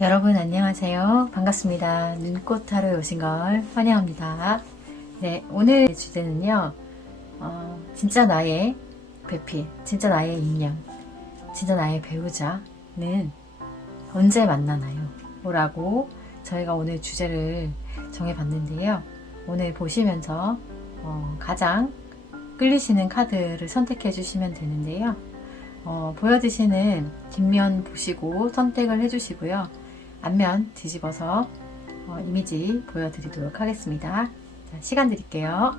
여러분 안녕하세요. 반갑습니다. 눈꽃하러 오신 걸 환영합니다. 네, 오늘 주제는요. 진짜 나의 배필, 진짜 나의 인연, 진짜 나의 배우자는 언제 만나나요? 라고 저희가 오늘 주제를 정해봤는데요. 오늘 보시면서 가장 끌리시는 카드를 선택해 주시면 되는데요. 보여지시는 뒷면 보시고 선택을 해주시고요. 앞면 뒤집어서 이미지 보여드리도록 하겠습니다. 자, 시간 드릴게요.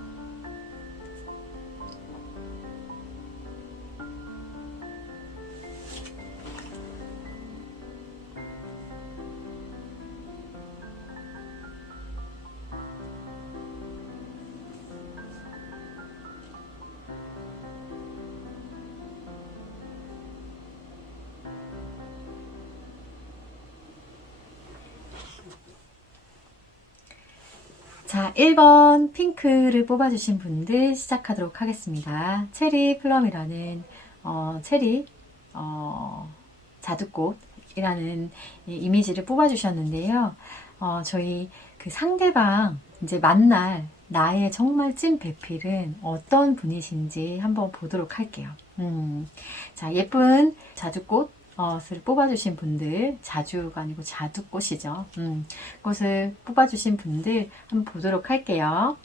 자, 1번 핑크를 뽑아주신 분들 시작하도록 하겠습니다. 체리 플럼이라는 체리 자두꽃이라는 이미지를 뽑아주셨는데요. 저희 그 상대방 이제 만날 나의 정말 찐 배필은 어떤 분이신지 한번 보도록 할게요. 자, 예쁜 자두꽃 을 뽑아주신 분들, 자주가 아니고 자두꽃이죠. 꽃을 뽑아주신 분들 한번 보도록 할게요.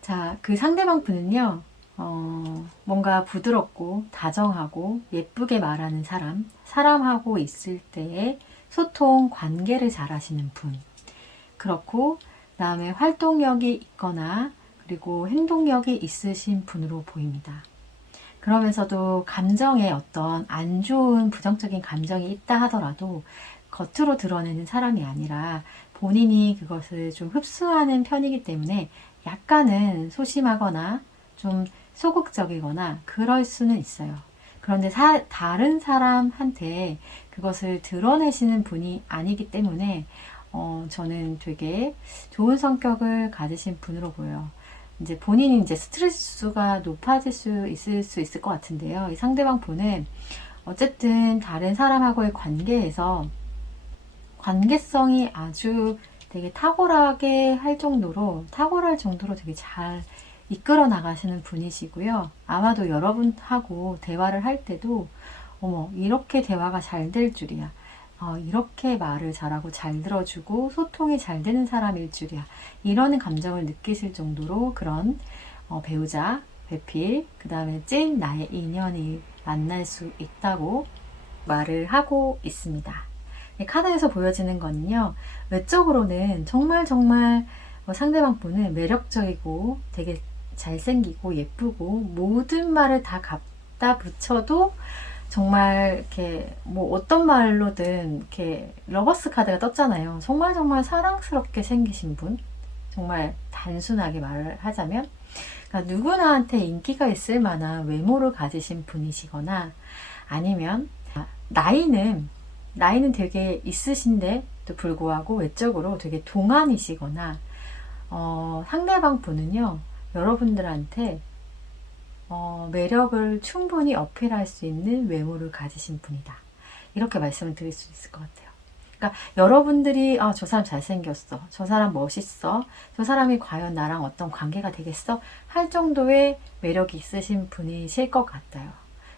자, 그 상대방 분은요, 뭔가 부드럽고 다정하고 예쁘게 말하는 사람, 사람하고 있을 때의 소통, 관계를 잘 하시는 분. 그렇고, 그다음에 활동력이 있거나, 그리고 행동력이 있으신 분으로 보입니다. 그러면서도 감정에 어떤 안 좋은 부정적인 감정이 있다 하더라도 겉으로 드러내는 사람이 아니라 본인이 그것을 좀 흡수하는 편이기 때문에 약간은 소심하거나 좀 소극적이거나 그럴 수는 있어요. 그런데 다른 사람한테 그것을 드러내시는 분이 아니기 때문에 저는 되게 좋은 성격을 가지신 분으로 보여요. 이제 본인이 이제 스트레스가 높아질 수 있을 것 같은데요. 이 상대방 분은 어쨌든 다른 사람하고의 관계에서 관계성이 아주 되게 탁월할 정도로 되게 잘 이끌어 나가시는 분이시고요. 아마도 여러분하고 대화를 할 때도 어머, 이렇게 대화가 잘 될 줄이야. 이렇게 말을 잘하고 잘 들어주고 소통이 잘 되는 사람일 줄이야. 이런 감정을 느끼실 정도로 그런 배우자, 배필, 그 다음에 찐 나의 인연이 만날 수 있다고 말을 하고 있습니다. 카드에서 보여지는 거는요. 외적으로는 정말 상대방 분은 매력적이고 되게 잘생기고 예쁘고 모든 말을 다 갖다 붙여도 정말 이렇게 뭐 어떤 말로든 이렇게 러버스 카드가 떴잖아요. 정말 사랑스럽게 생기신 분, 정말 단순하게 말을 하자면 그러니까 누구나한테 인기가 있을 만한 외모를 가지신 분이시거나 아니면 나이는 되게 있으신데도 불구하고 외적으로 되게 동안이시거나 상대방 분은요 여러분들한테 매력을 충분히 어필할 수 있는 외모를 가지신 분이다. 이렇게 말씀을 드릴 수 있을 것 같아요. 그러니까 여러분들이 저 사람 잘생겼어. 저 사람 멋있어. 저 사람이 과연 나랑 어떤 관계가 되겠어? 할 정도의 매력이 있으신 분이실 것 같아요.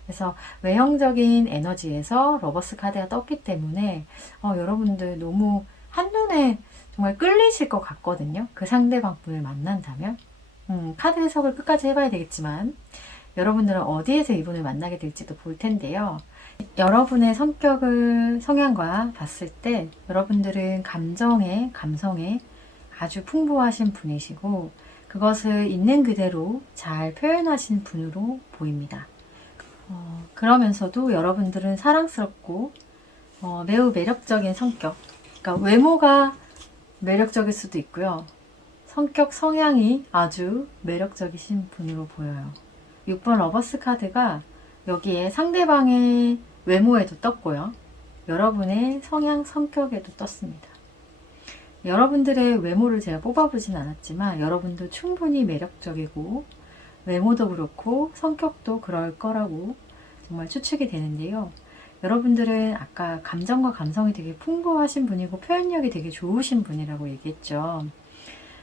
그래서 외형적인 에너지에서 러버스 카드가 떴기 때문에 여러분들 너무 한눈에 정말 끌리실 것 같거든요. 그 상대방 분을 만난다면. 카드 해석을 끝까지 해봐야 되겠지만 여러분들은 어디에서 이분을 만나게 될지도 볼 텐데요. 여러분의 성향과 봤을 때 여러분들은 감성에 아주 풍부하신 분이시고 그것을 있는 그대로 잘 표현하신 분으로 보입니다. 그러면서도 여러분들은 사랑스럽고 매우 매력적인 성격, 그러니까 외모가 매력적일 수도 있고요. 성향이 아주 매력적이신 분으로 보여요. 6번 러버스 카드가 여기에 상대방의 외모에도 떴고요. 여러분의 성격에도 떴습니다. 여러분들의 외모를 제가 뽑아보진 않았지만 여러분도 충분히 매력적이고 외모도 그렇고 성격도 그럴 거라고 정말 추측이 되는데요. 여러분들은 아까 감정과 감성이 되게 풍부하신 분이고 표현력이 되게 좋으신 분이라고 얘기했죠.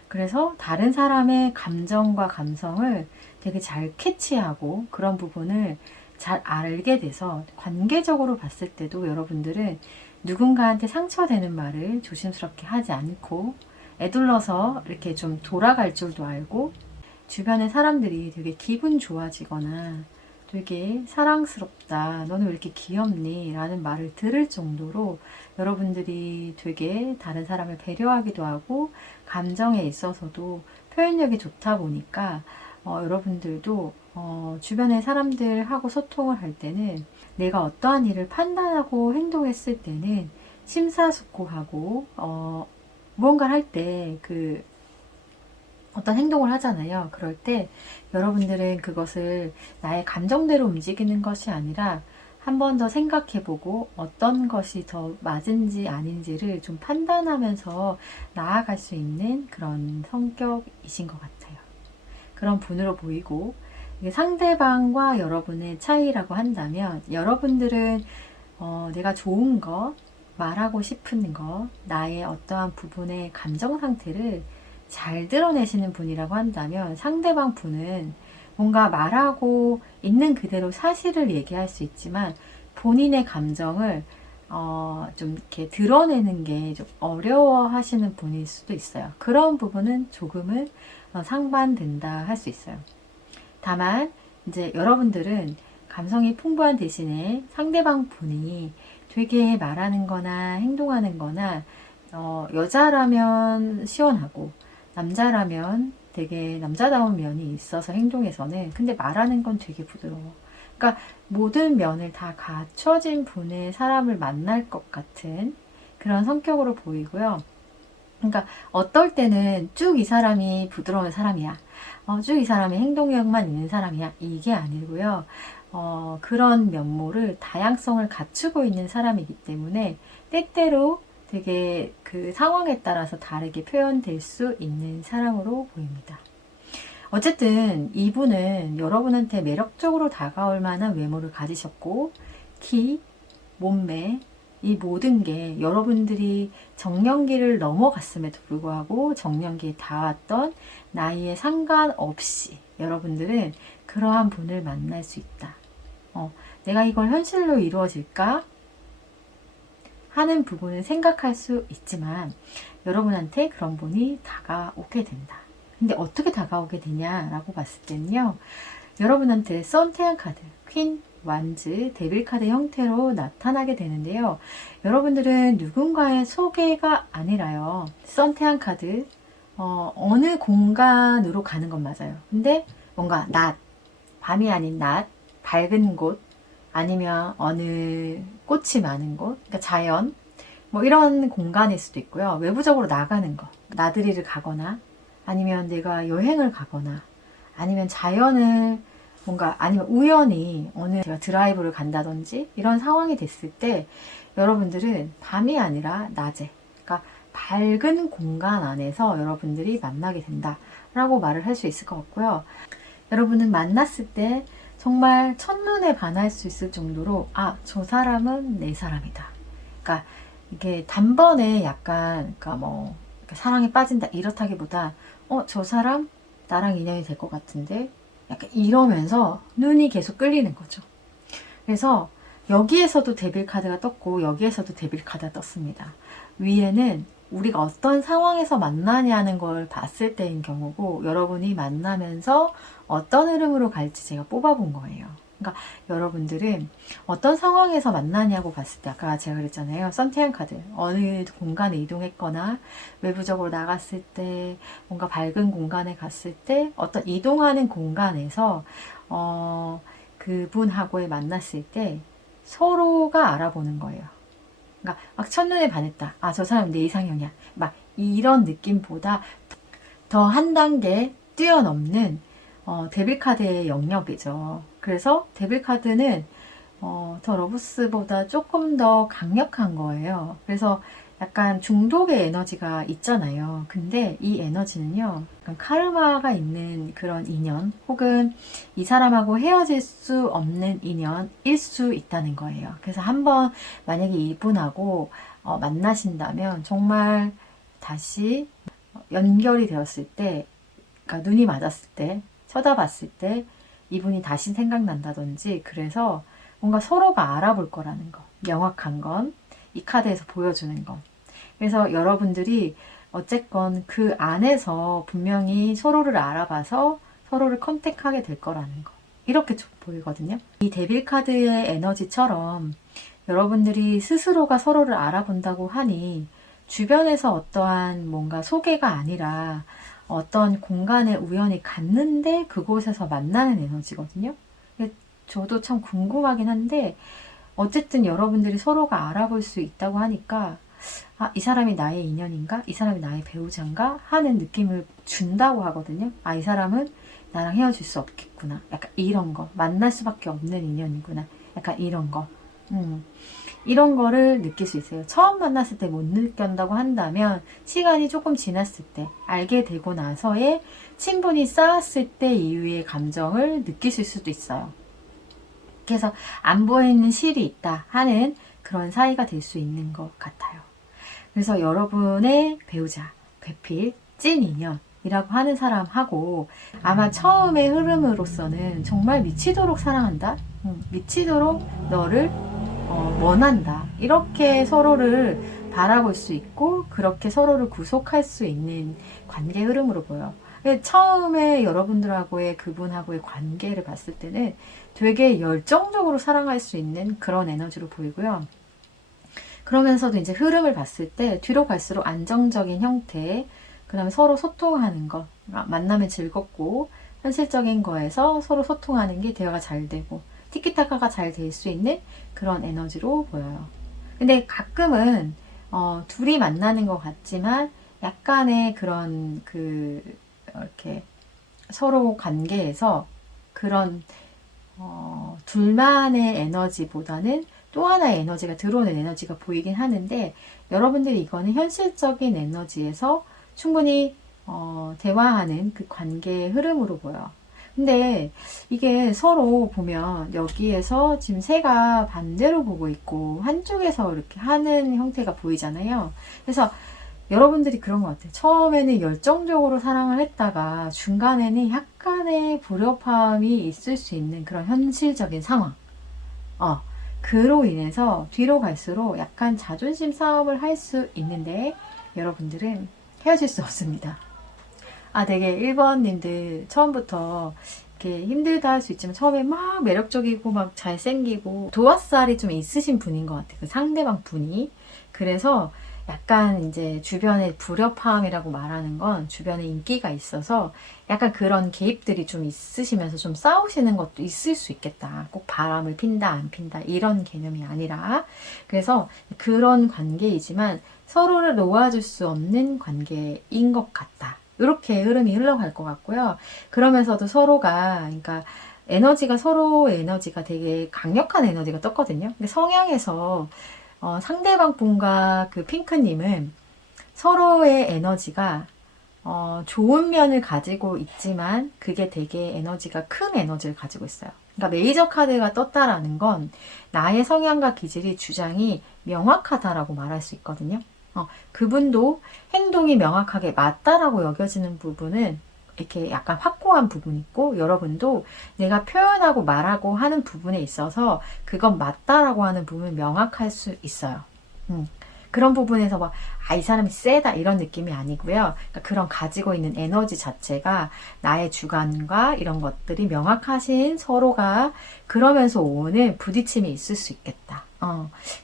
그래서 다른 사람의 감정과 감성을 되게 잘 캐치하고 그런 부분을 잘 알게 돼서 관계적으로 봤을 때도 여러분들은 누군가한테 상처되는 말을 조심스럽게 하지 않고 애둘러서 이렇게 좀 돌아갈 줄도 알고 주변의 사람들이 되게 기분 좋아지거나 되게 사랑스럽다, 너는 왜 이렇게 귀엽니? 라는 말을 들을 정도로 여러분들이 되게 다른 사람을 배려하기도 하고 감정에 있어서도 표현력이 좋다 보니까 여러분들도 주변의 사람들하고 소통을 할 때는 내가 어떠한 일을 판단하고 행동했을 때는 심사숙고하고 무언가를 할 때 어떤 행동을 하잖아요. 그럴 때 여러분들은 그것을 나의 감정대로 움직이는 것이 아니라 한 번 더 생각해보고 어떤 것이 더 맞은지 아닌지를 좀 판단하면서 나아갈 수 있는 그런 성격이신 것 같아요. 그런 분으로 보이고 이게 상대방과 여러분의 차이라고 한다면 여러분들은 내가 좋은 거, 말하고 싶은 거, 나의 어떠한 부분의 감정 상태를 잘 드러내시는 분이라고 한다면 상대방 분은 뭔가 말하고 있는 그대로 사실을 얘기할 수 있지만 본인의 감정을 좀 이렇게 드러내는 게 좀 어려워 하시는 분일 수도 있어요. 그런 부분은 조금은 상반된다 할 수 있어요. 다만 이제 여러분들은 감성이 풍부한 대신에 상대방 분이 되게 말하는 거나 행동하는 거나 여자라면 시원하고 남자라면 되게 남자다운 면이 있어서 행동에서는 근데 말하는 건 되게 부드러워. 그러니까 모든 면을 다 갖춰진 분의 사람을 만날 것 같은 그런 성격으로 보이고요. 그러니까 어떨 때는 쭉 이 사람이 부드러운 사람이야. 쭉 이 사람이 행동력만 있는 사람이야. 이게 아니고요. 그런 면모를 다양성을 갖추고 있는 사람이기 때문에 때때로 되게 그 상황에 따라서 다르게 표현될 수 있는 사람으로 보입니다. 어쨌든 이분은 여러분한테 매력적으로 다가올 만한 외모를 가지셨고 키, 몸매, 이 모든 게 여러분들이 정년기를 넘어갔음에도 불구하고 정년기에 닿았던 나이에 상관없이 여러분들은 그러한 분을 만날 수 있다. 내가 이걸 현실로 이루어질까? 하는 부분은 생각할 수 있지만 여러분한테 그런 분이 다가오게 된다. 근데 어떻게 다가오게 되냐라고 봤을 때는요. 여러분한테 선택한 카드, 퀸, 완즈, 데빌 카드 형태로 나타나게 되는데요. 여러분들은 누군가의 소개가 아니라요. 선택한 카드, 어느 공간으로 가는 건 맞아요. 근데 뭔가 밤이 아닌 낮, 밝은 곳, 아니면 어느 꽃이 많은 곳, 그러니까 자연, 뭐 이런 공간일 수도 있고요. 외부적으로 나가는 거, 나들이를 가거나, 아니면 내가 여행을 가거나, 아니면 자연을 뭔가, 아니면 우연히 어느 제가 드라이브를 간다든지 이런 상황이 됐을 때 여러분들은 밤이 아니라 낮에, 그러니까 밝은 공간 안에서 여러분들이 만나게 된다라고 말을 할 수 있을 것 같고요. 여러분은 만났을 때 정말 첫눈에 반할 수 있을 정도로 저 사람은 내 사람이다. 그러니까 이게 단번에 약간 사랑에 빠진다 이렇다기보다 저 사람 나랑 인연이 될 것 같은데 약간 이러면서 눈이 계속 끌리는 거죠. 그래서 여기에서도 데빌 카드가 떴고 여기에서도 데빌 카드가 떴습니다. 위에는 우리가 어떤 상황에서 만나냐는 걸 봤을 때인 경우고, 여러분이 만나면서 어떤 흐름으로 갈지 제가 뽑아본 거예요. 그러니까 여러분들은 어떤 상황에서 만나냐고 봤을 때, 아까 제가 그랬잖아요. 선택한 카드. 어느 공간에 이동했거나 외부적으로 나갔을 때, 뭔가 밝은 공간에 갔을 때, 어떤 이동하는 공간에서 그분하고의 만났을 때 서로가 알아보는 거예요. 그러니까 막 첫눈에 반했다. 아, 저 사람 내 이상형이야. 막 이런 느낌보다 더 한 단계 뛰어넘는 데빌 카드의 영역이죠. 그래서 데빌 카드는 더 러브스보다 조금 더 강력한 거예요. 그래서 약간 중독의 에너지가 있잖아요. 근데 이 에너지는요, 약간 카르마가 있는 그런 인연, 혹은 이 사람하고 헤어질 수 없는 인연일 수 있다는 거예요. 그래서 한번 만약에 이분하고 만나신다면 정말 다시 연결이 되었을 때, 그러니까 눈이 맞았을 때, 쳐다봤을 때 이분이 다시 생각난다든지, 그래서 뭔가 서로가 알아볼 거라는 거, 명확한 건 이 카드에서 보여주는 거. 그래서 여러분들이 어쨌건 그 안에서 분명히 서로를 알아봐서 서로를 컨택하게 될 거라는 거, 이렇게 보이거든요. 이 데빌 카드의 에너지처럼 여러분들이 스스로가 서로를 알아본다고 하니 주변에서 어떠한 뭔가 소개가 아니라 어떤 공간에 우연히 갔는데 그곳에서 만나는 에너지거든요. 저도 참 궁금하긴 한데, 어쨌든 여러분들이 서로가 알아볼 수 있다고 하니까, 아, 이 사람이 나의 인연인가? 이 사람이 나의 배우자인가? 하는 느낌을 준다고 하거든요. 아, 이 사람은 나랑 헤어질 수 없겠구나. 약간 이런 거. 만날 수밖에 없는 인연이구나. 약간 이런 거. 이런 거를 느낄 수 있어요. 처음 만났을 때 못 느낀다고 한다면 시간이 조금 지났을 때, 알게 되고 나서의 친분이 쌓았을 때 이후의 감정을 느끼실 수도 있어요. 그래서 안 보이는 실이 있다 하는 그런 사이가 될 수 있는 것 같아요. 그래서 여러분의 배우자, 배필, 찐 인연이라고 하는 사람하고 아마 처음의 흐름으로서는 정말 미치도록 사랑한다, 미치도록 너를 원한다, 이렇게 서로를 바라볼 수 있고 그렇게 서로를 구속할 수 있는 관계 흐름으로 보여요. 처음에 여러분들하고의 그분하고의 관계를 봤을 때는 되게 열정적으로 사랑할 수 있는 그런 에너지로 보이고요. 그러면서도 이제 흐름을 봤을 때 뒤로 갈수록 안정적인 형태, 그 다음에 서로 소통하는 거, 만나면 즐겁고 현실적인 거에서 서로 소통하는 게 대화가 잘 되고 티키타카가 잘 될 수 있는 그런 에너지로 보여요. 근데 가끔은 둘이 만나는 것 같지만 약간의 그런 이렇게 서로 관계에서 그런 둘만의 에너지보다는 또 하나의 에너지가 들어오는 에너지가 보이긴 하는데, 여러분들이 이거는 현실적인 에너지에서 충분히 대화하는 그 관계의 흐름으로 보여. 근데 이게 서로 보면 여기에서 지금 새가 반대로 보고 있고 한쪽에서 이렇게 하는 형태가 보이잖아요. 그래서 여러분들이 그런 것 같아요. 처음에는 열정적으로 사랑을 했다가 중간에는 약간의 불협화음이 있을 수 있는 그런 현실적인 상황. 그로 인해서 뒤로 갈수록 약간 자존심 싸움을 할 수 있는데 여러분들은 헤어질 수 없습니다. 되게 1번님들 처음부터 이렇게 힘들다 할 수 있지만 처음에 막 매력적이고 막 잘생기고 도화살이 좀 있으신 분인 것 같아요. 그 상대방 분이. 그래서 약간 이제 주변의 불협화음이라고 말하는 건 주변에 인기가 있어서 약간 그런 개입들이 좀 있으시면서 좀 싸우시는 것도 있을 수 있겠다. 꼭 바람을 핀다 안 핀다 이런 개념이 아니라, 그래서 그런 관계이지만 서로를 놓아줄 수 없는 관계인 것 같다. 이렇게 흐름이 흘러갈 것 같고요. 그러면서도 서로가, 그러니까 에너지가, 서로의 에너지가 되게 강력한 에너지가 떴거든요. 근데 성향에서 상대방 분과 그 핑크님은 서로의 에너지가 좋은 면을 가지고 있지만 그게 되게 에너지가 큰 에너지를 가지고 있어요. 그러니까 메이저 카드가 떴다라는 건 나의 성향과 기질이, 주장이 명확하다라고 말할 수 있거든요. 그분도 행동이 명확하게 맞다라고 여겨지는 부분은 이렇게 약간 확고한 부분이 있고, 여러분도 내가 표현하고 말하고 하는 부분에 있어서 그건 맞다라고 하는 부분은 명확할 수 있어요. 그런 부분에서 막, 이 사람이 세다 이런 느낌이 아니고요. 그러니까 그런 가지고 있는 에너지 자체가 나의 주관과 이런 것들이 명확하신 서로가 그러면서 오는 부딪힘이 있을 수 있겠다.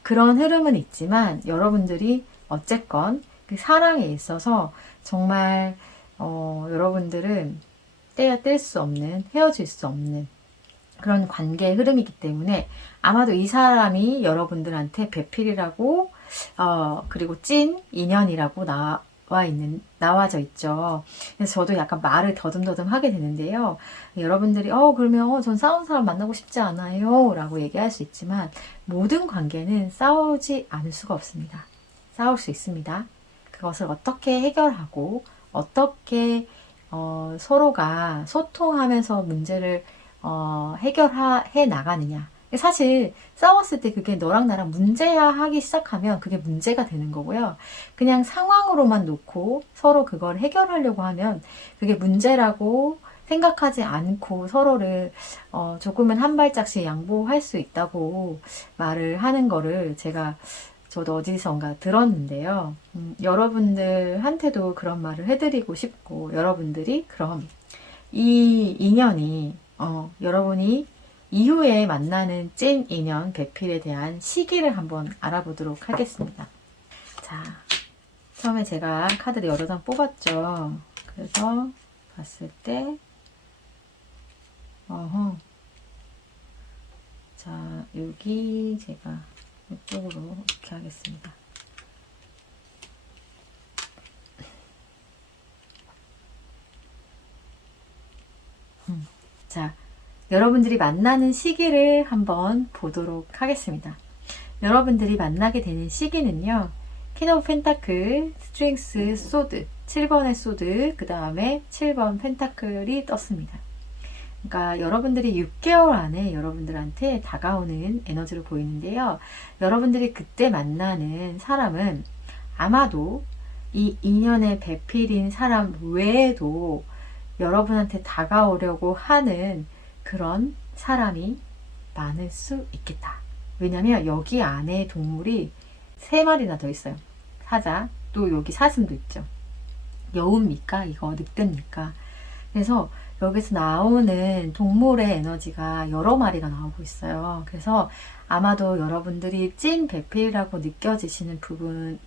그런 흐름은 있지만 여러분들이 어쨌건 그 사랑에 있어서 정말 여러분들은 떼야 뗄 수 없는, 헤어질 수 없는 그런 관계의 흐름이기 때문에 아마도 이 사람이 여러분들한테 배필이라고 그리고 찐 인연이라고 나와져 있죠. 그래서 저도 약간 말을 더듬더듬 하게 되는데요. 여러분들이 그러면 전 싸운 사람 만나고 싶지 않아요 라고 얘기할 수 있지만 모든 관계는 싸우지 않을 수가 없습니다. 싸울 수 있습니다. 그것을 어떻게 해결하고 어떻게 서로가 소통하면서 문제를 해결해 나가느냐. 사실 싸웠을 때 그게 너랑 나랑 문제야 하기 시작하면 그게 문제가 되는 거고요. 그냥 상황으로만 놓고 서로 그걸 해결하려고 하면 그게 문제라고 생각하지 않고 서로를 조금은 한 발짝씩 양보할 수 있다고 말을 하는 거를 저도 어디선가 들었는데요. 여러분들한테도 그런 말을 해드리고 싶고, 여러분들이 그럼 이 인연이 여러분이 이후에 만나는 찐 인연 배필에 대한 시기를 한번 알아보도록 하겠습니다. 자, 처음에 제가 카드를 여러 장 뽑았죠. 그래서 봤을 때 자, 여기 제가 이쪽으로 이렇게 하겠습니다. 자, 여러분들이 만나는 시기를 한번 보도록 하겠습니다. 여러분들이 만나게 되는 시기는요. 퀸 오브 펜타클, 스트링스, 소드, 7번의 소드, 그 다음에 7번 펜타클이 떴습니다. 그러니까 여러분들이 6개월 안에 여러분들한테 다가오는 에너지로 보이는데요. 여러분들이 그때 만나는 사람은 아마도 이 인연의 배필인 사람 외에도 여러분한테 다가오려고 하는 그런 사람이 많을 수 있겠다. 왜냐면 여기 안에 동물이 3마리나 더 있어요. 사자, 또 여기 사슴도 있죠. 여우입니까? 이거 늑대입니까? 그래서 여기서 나오는 동물의 에너지가 여러 마리가 나오고 있어요. 그래서 아마도 여러분들이 찐 배필이라고 느껴지시는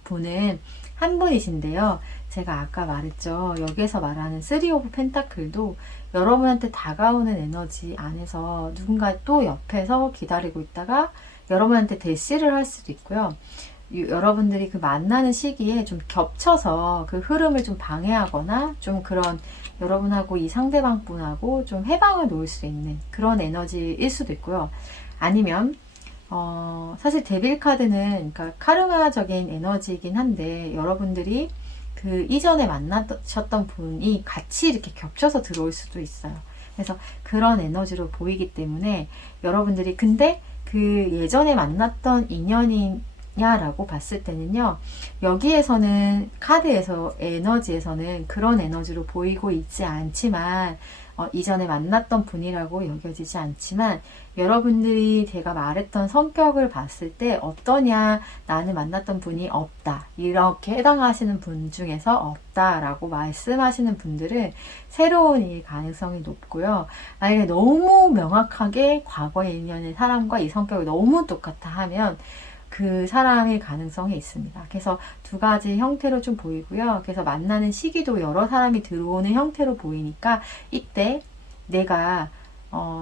분은 한 분이신데요. 제가 아까 말했죠. 여기에서 말하는 3 오브 펜타클도 여러분한테 다가오는 에너지 안에서 누군가 또 옆에서 기다리고 있다가 여러분한테 대시를 할 수도 있고요. 여러분들이 그 만나는 시기에 좀 겹쳐서 그 흐름을 좀 방해하거나 좀 그런 여러분하고 이 상대방 분하고 좀 해방을 놓을 수 있는 그런 에너지일 수도 있고요. 아니면 사실 데빌 카드는 그러니까 카르마적인 에너지이긴 한데 여러분들이 그 이전에 만나셨던 분이 같이 이렇게 겹쳐서 들어올 수도 있어요. 그래서 그런 에너지로 보이기 때문에 여러분들이 근데 그 예전에 만났던 인연이냐라고 봤을 때는요. 여기에서는 카드에서 에너지에서는 그런 에너지로 보이고 있지 않지만 이전에 만났던 분이라고 여겨지지 않지만 여러분들이 제가 말했던 성격을 봤을 때 어떠냐 나는 만났던 분이 없다 이렇게 해당하시는 분 중에서 없다라고 말씀하시는 분들은 새로운 일 가능성이 높고요. 만약에 너무 명확하게 과거의 인연의 사람과 이 성격이 너무 똑같아 하면 그 사람일 가능성이 있습니다. 그래서 두 가지 형태로 좀 보이고요. 그래서 만나는 시기도 여러 사람이 들어오는 형태로 보이니까 이때 내가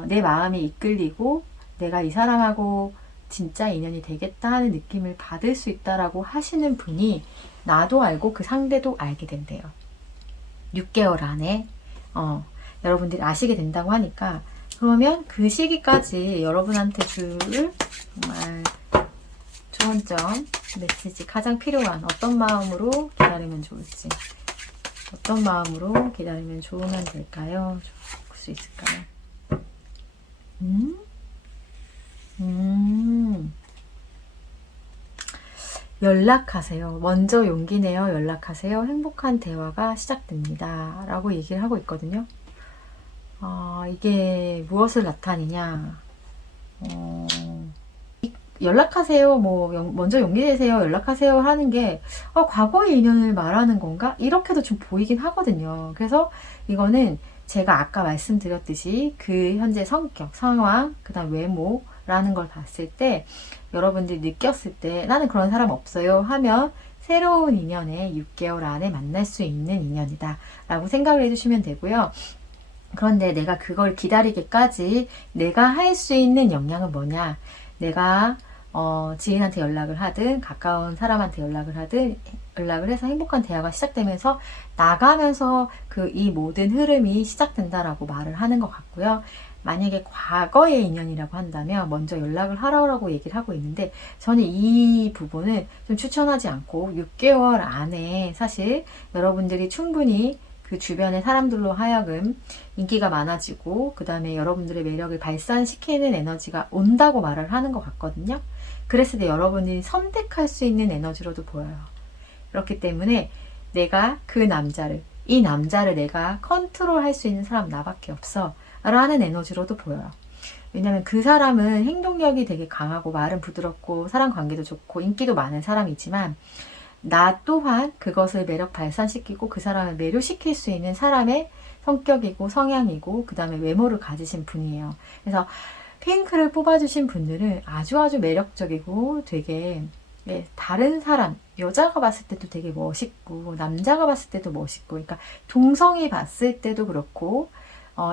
내 마음이 이끌리고 내가 이 사람하고 진짜 인연이 되겠다 하는 느낌을 받을 수 있다라고 하시는 분이 나도 알고 그 상대도 알게 된대요. 6개월 안에 여러분들이 아시게 된다고 하니까 그러면 그 시기까지 여러분한테 줄 정말 좋은 점, 메시지, 가장 필요한 어떤 마음으로 기다리면 좋을지 어떤 마음으로 기다리면 좋으면 될까요? 볼 수 있을까요? 연락하세요. 먼저 용기 내어 연락하세요. 행복한 대화가 시작됩니다. 라고 얘기를 하고 있거든요. 이게 무엇을 나타내냐? 연락하세요, 뭐 먼저 용기 내세요, 연락하세요 하는 게 과거의 인연을 말하는 건가? 이렇게도 좀 보이긴 하거든요. 그래서 이거는 제가 아까 말씀드렸듯이 그 현재 성격, 상황, 그 다음 외모라는 걸 봤을 때 여러분들이 느꼈을 때 나는 그런 사람 없어요 하면 새로운 인연에 6개월 안에 만날 수 있는 인연이다 라고 생각을 해주시면 되고요. 그런데 내가 그걸 기다리기까지 내가 할 수 있는 역량은 뭐냐? 내가 지인한테 연락을 하든 가까운 사람한테 연락을 하든 연락을 해서 행복한 대화가 시작되면서 나가면서 이 모든 흐름이 시작된다라고 말을 하는 것 같고요. 만약에 과거의 인연이라고 한다면 먼저 연락을 하라고 얘기를 하고 있는데 저는 이 부분은 좀 추천하지 않고 6개월 안에 사실 여러분들이 충분히 그 주변의 사람들로 하여금 인기가 많아지고 그 다음에 여러분들의 매력을 발산시키는 에너지가 온다고 말을 하는 것 같거든요. 그랬을 때 여러분이 선택할 수 있는 에너지로도 보여요. 그렇기 때문에 내가 이 남자를 내가 컨트롤할 수 있는 사람 나밖에 없어 라는 에너지로도 보여요. 왜냐면 그 사람은 행동력이 되게 강하고 말은 부드럽고 사람 관계도 좋고 인기도 많은 사람이지만 나 또한 그것을 매력 발산시키고 그 사람을 매료시킬 수 있는 사람의 성격이고 성향이고 그 다음에 외모를 가지신 분이에요. 그래서 핑크를 뽑아주신 분들은 아주 매력적이고 되게 다른 사람, 여자가 봤을 때도 되게 멋있고 남자가 봤을 때도 멋있고 그러니까 동성이 봤을 때도 그렇고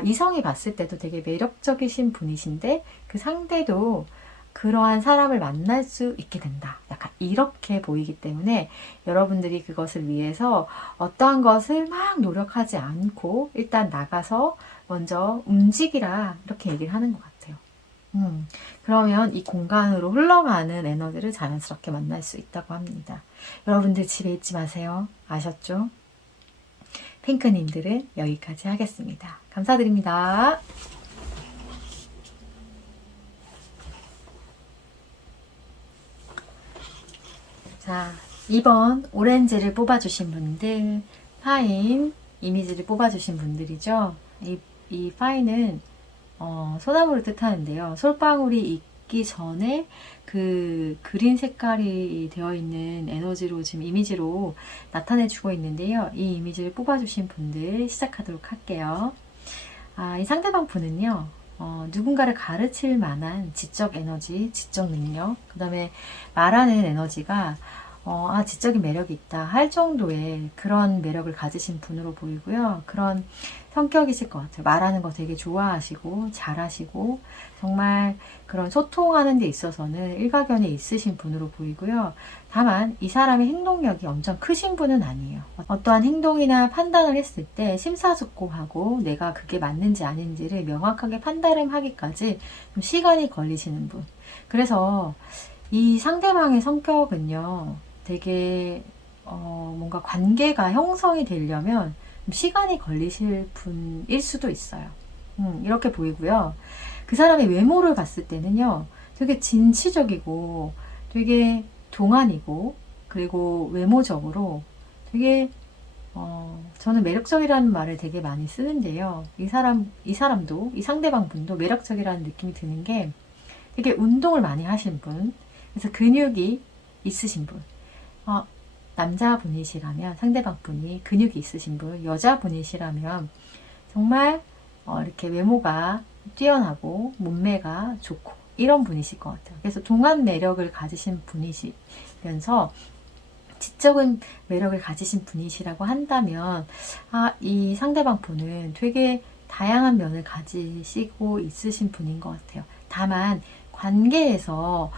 이성이 봤을 때도 되게 매력적이신 분이신데 그 상대도 그러한 사람을 만날 수 있게 된다. 약간 이렇게 보이기 때문에 여러분들이 그것을 위해서 어떠한 것을 막 노력하지 않고 일단 나가서 먼저 움직이라 이렇게 얘기를 하는 것 같아요. 그러면 이 공간으로 흘러가는 에너지를 자연스럽게 만날 수 있다고 합니다. 여러분들 집에 있지 마세요. 아셨죠? 핑크님들은 여기까지 하겠습니다. 감사드립니다. 자, 2번 오렌지를 뽑아주신 분들, 파인 이미지를 뽑아주신 분들이죠. 이 파인은 소나무를 뜻하는데요. 솔방울이 있기 전에 그 그린 색깔이 되어 있는 에너지로 지금 이미지로 나타내주고 있는데요. 이 이미지를 뽑아주신 분들 시작하도록 할게요. 이 상대방 분은요. 누군가를 가르칠 만한 지적 에너지, 지적 능력, 그 다음에 말하는 에너지가 지적인 매력이 있다 할 정도의 그런 매력을 가지신 분으로 보이고요. 그런 성격이실 것 같아요. 말하는 거 되게 좋아하시고 잘하시고 정말 그런 소통하는 데 있어서는 일가견이 있으신 분으로 보이고요. 다만 이 사람의 행동력이 엄청 크신 분은 아니에요. 어떠한 행동이나 판단을 했을 때 심사숙고하고 내가 그게 맞는지 아닌지를 명확하게 판단하기까지 좀 시간이 걸리시는 분. 그래서 이 상대방의 성격은요. 되게 뭔가 관계가 형성이 되려면 시간이 걸리실 분일 수도 있어요. 이렇게 보이고요. 그 사람의 외모를 봤을 때는요. 되게 진취적이고 되게 동안이고 그리고 외모적으로 되게 저는 매력적이라는 말을 되게 많이 쓰는데요. 이 사람도 이 상대방 분도 매력적이라는 느낌이 드는 게 되게 운동을 많이 하신 분, 그래서 근육이 있으신 분, 남자분이시라면 상대방 분이 근육이 있으신 분, 여자분이시라면 정말 이렇게 외모가 뛰어나고 몸매가 좋고 이런 분이실 것 같아요. 그래서 동안 매력을 가지신 분이시면서 지적인 매력을 가지신 분이시라고 한다면 이 상대방 분은 되게 다양한 면을 가지시고 있으신 분인 것 같아요. 다만 관계에서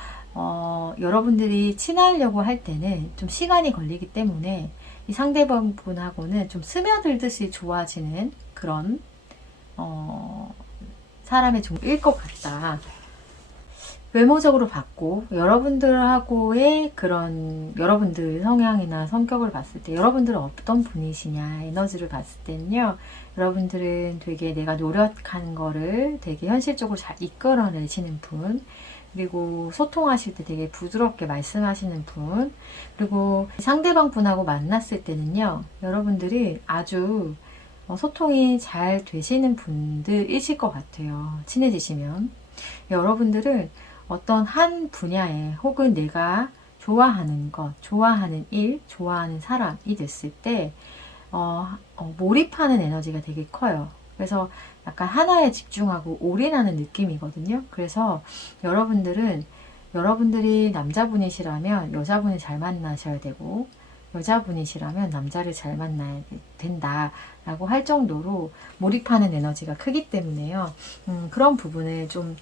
여러분들이 친하려고 할 때는 좀 시간이 걸리기 때문에 이 상대방 분하고는 좀 스며들듯이 좋아지는 그런 사람의 종일 것 같다. 외모적으로 봤고 여러분들하고의 그런 여러분들 성향이나 성격을 봤을 때 여러분들은 어떤 분이시냐 에너지를 봤을 때는요. 여러분들은 되게 내가 노력하는 거를 되게 현실적으로 잘 이끌어내시는 분, 그리고 소통하실 때 되게 부드럽게 말씀하시는 분, 그리고 상대방 분하고 만났을 때는요. 여러분들이 아주 소통이 잘 되시는 분들이실 것 같아요. 친해지시면. 여러분들은 어떤 한 분야에 혹은 내가 좋아하는 것, 좋아하는 일, 좋아하는 사람이 됐을 때 몰입하는 에너지가 되게 커요. 그래서 약간 하나에 집중하고 올인하는 느낌이거든요. 그래서 여러분들이 남자분이시라면 여자분을 잘 만나셔야 되고, 여자분이시라면 남자를 잘 만나야 된다라고 할 정도로 몰입하는 에너지가 크기 때문에요. 그런 부분을 좀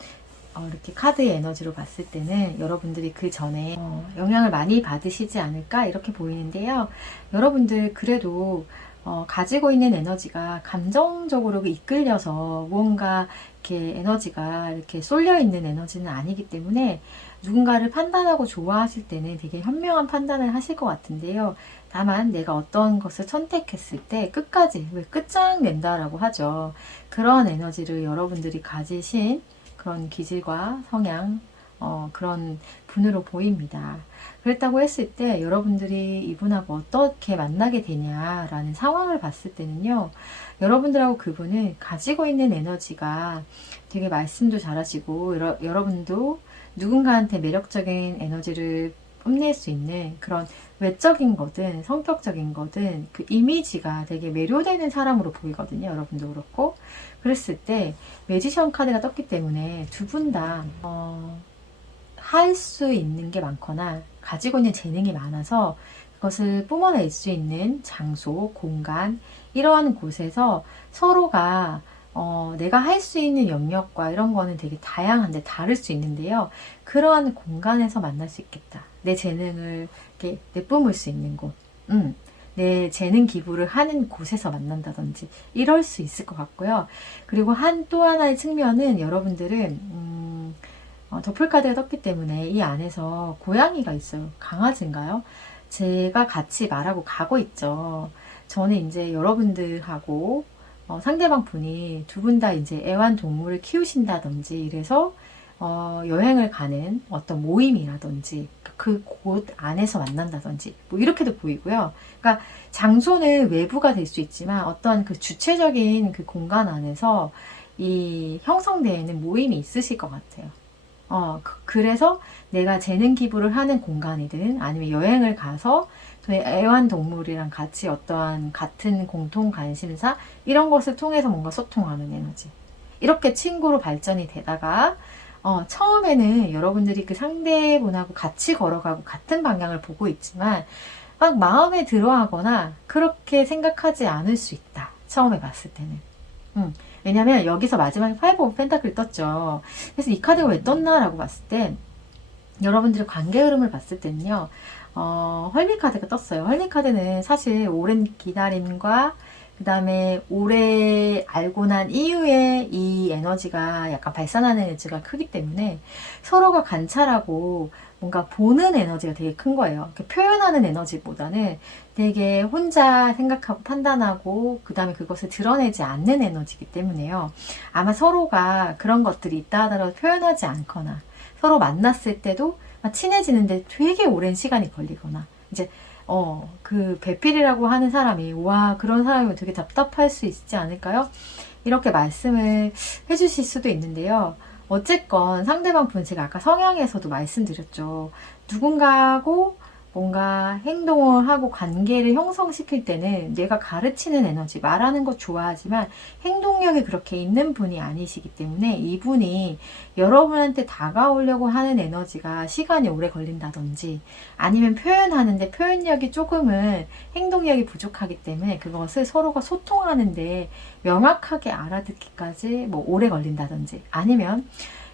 이렇게 카드의 에너지로 봤을 때는 여러분들이 그 전에 영향을 많이 받으시지 않을까 이렇게 보이는데요. 여러분들 그래도 가지고 있는 에너지가 감정적으로 이끌려서 무언가 이렇게 에너지가 이렇게 쏠려 있는 에너지는 아니기 때문에 누군가를 판단하고 좋아하실 때는 되게 현명한 판단을 하실 것 같은데요. 다만 내가 어떤 것을 선택했을 때 끝까지, 왜 끝장낸다라고 하죠. 그런 에너지를 여러분들이 가지신 그런 기질과 성향, 그런 분으로 보입니다. 그랬다고 했을 때 여러분들이 이분하고 어떻게 만나게 되냐라는 상황을 봤을 때는요, 여러분들하고 그분은 가지고 있는 에너지가 되게 말씀도 잘하시고, 여러분도 누군가한테 매력적인 에너지를 뽐낼 수 있는 그런 외적인 거든 성격적인 거든 그 이미지가 되게 매료되는 사람으로 보이거든요. 여러분도 그렇고. 그랬을 때 매지션 카드가 떴기 때문에 두 분 다 할 수 있는 게 많거나 가지고 있는 재능이 많아서 그것을 뿜어낼 수 있는 장소, 공간, 이러한 곳에서 서로가 내가 할 수 있는 영역과 이런 거는 되게 다양한데 다를 수 있는데요. 그러한 공간에서 만날 수 있겠다. 내 재능을 이렇게 내뿜을 수 있는 곳. 내 재능 기부를 하는 곳에서 만난다든지 이럴 수 있을 것 같고요. 그리고 또 하나의 측면은 여러분들은 더플카드가 떴기 때문에 이 안에서 고양이가 있어요. 강아지인가요? 제가 같이 말하고 가고 있죠. 저는 이제 여러분들하고 상대방 분이 두 분 다 이제 애완동물을 키우신다든지 이래서 여행을 가는 어떤 모임이라든지 그 곳 안에서 만난다든지 뭐 이렇게도 보이고요. 그러니까 장소는 외부가 될 수 있지만 어떤 그 주체적인 그 공간 안에서 이 형성되어 있는 모임이 있으실 것 같아요. 그래서 내가 재능 기부를 하는 공간이든 아니면 여행을 가서 그 애완동물이랑 같이 어떠한 같은 공통 관심사 이런 것을 통해서 뭔가 소통하는 에너지. 이렇게 친구로 발전이 되다가 처음에는 여러분들이 그 상대분하고 같이 걸어가고 같은 방향을 보고 있지만 막 마음에 들어하거나 그렇게 생각하지 않을 수 있다. 처음에 봤을 때는. 왜냐면 여기서 마지막에 파이브 오브 펜타클이 떴죠. 그래서 이 카드가 왜 떴나라고 봤을 때 여러분들의 관계 흐름을 봤을 때는요. 헐리 카드가 떴어요. 헐리 카드는 사실 오랜 기다림과 그 다음에 오래 알고 난 이후에 이 에너지가 약간 발산하는 에너지가 크기 때문에 서로가 관찰하고 뭔가 보는 에너지가 되게 큰 거예요. 표현하는 에너지보다는 되게 혼자 생각하고 판단하고 그 다음에 그것을 드러내지 않는 에너지이기 때문에요. 아마 서로가 그런 것들이 있다 하더라도 표현하지 않거나 서로 만났을 때도 친해지는데 되게 오랜 시간이 걸리거나 이제 그 배필이라고 하는 사람이 와 그런 사람이 되게 답답할 수 있지 않을까요? 이렇게 말씀을 해주실 수도 있는데요. 어쨌건 상대방 분 제가 아까 성향에서도 말씀드렸죠. 누군가하고 뭔가 행동을 하고 관계를 형성시킬 때는 내가 가르치는 에너지, 말하는 것 좋아하지만 행동력이 그렇게 있는 분이 아니시기 때문에 이분이 여러분한테 다가오려고 하는 에너지가 시간이 오래 걸린다든지 아니면 표현하는데 표현력이 조금은 행동력이 부족하기 때문에 그것을 서로가 소통하는데 명확하게 알아듣기까지 뭐 오래 걸린다든지 아니면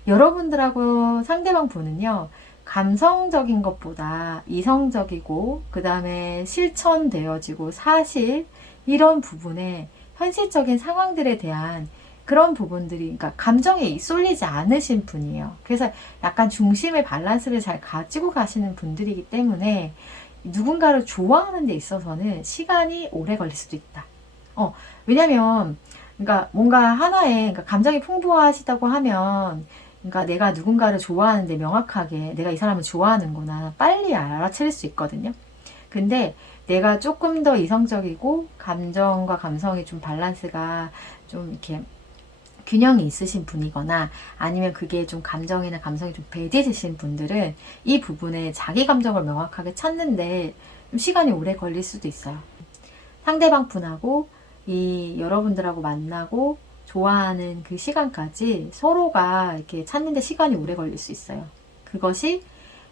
여러분들하고 상대방 분은요. 감성적인 것보다 이성적이고 그 다음에 실천되어지고 사실 이런 부분에 현실적인 상황들에 대한 그런 부분들이 그러니까 감정에 쏠리지 않으신 분이에요. 그래서 약간 중심의 밸런스를 잘 가지고 가시는 분들이기 때문에 누군가를 좋아하는 데 있어서는 시간이 오래 걸릴 수도 있다. 왜냐면 그러니까 뭔가 하나의 그러니까 감정이 풍부하시다고 하면 그러니까 내가 누군가를 좋아하는데 명확하게 내가 이 사람을 좋아하는구나 빨리 알아챌 수 있거든요. 근데 내가 조금 더 이성적이고 감정과 감성이 좀 밸런스가 좀 이렇게 균형이 있으신 분이거나 아니면 그게 좀 감정이나 감성이 좀 배제되신 분들은 이 부분에 자기 감정을 명확하게 찾는데 좀 시간이 오래 걸릴 수도 있어요. 상대방 분하고 이 여러분들하고 만나고 좋아하는 그 시간까지 서로가 이렇게 찾는데 시간이 오래 걸릴 수 있어요. 그것이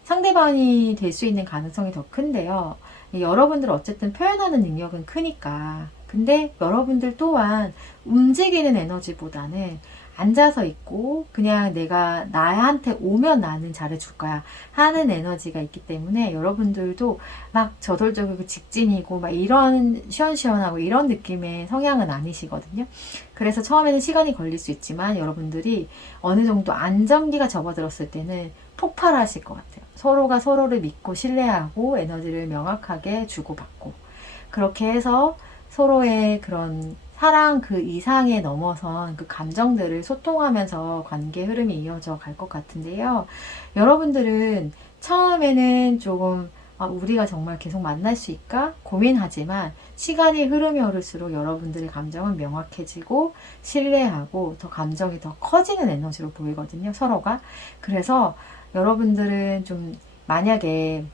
상대방이 될 수 있는 가능성이 더 큰데요. 여러분들 어쨌든 표현하는 능력은 크니까. 근데 여러분들 또한 움직이는 에너지보다는 앉아서 있고 그냥 내가 나한테 오면 나는 잘해줄 거야 하는 에너지가 있기 때문에 여러분들도 막 저돌적이고 직진이고 막 이런 시원시원하고 이런 느낌의 성향은 아니시거든요. 그래서 처음에는 시간이 걸릴 수 있지만 여러분들이 어느 정도 안정기가 접어들었을 때는 폭발하실 것 같아요. 서로가 서로를 믿고 신뢰하고 에너지를 명확하게 주고받고 그렇게 해서 서로의 그런 사랑 그 이상에 넘어선 그 감정들을 소통하면서 관계 흐름이 이어져 갈 것 같은데요. 여러분들은 처음에는 조금 우리가 정말 계속 만날 수 있을까 고민하지만 시간이 흐르면 흐를수록 여러분들의 감정은 명확해지고 신뢰하고 더 감정이 더 커지는 에너지로 보이거든요. 서로가. 그래서 여러분들은 좀 만약에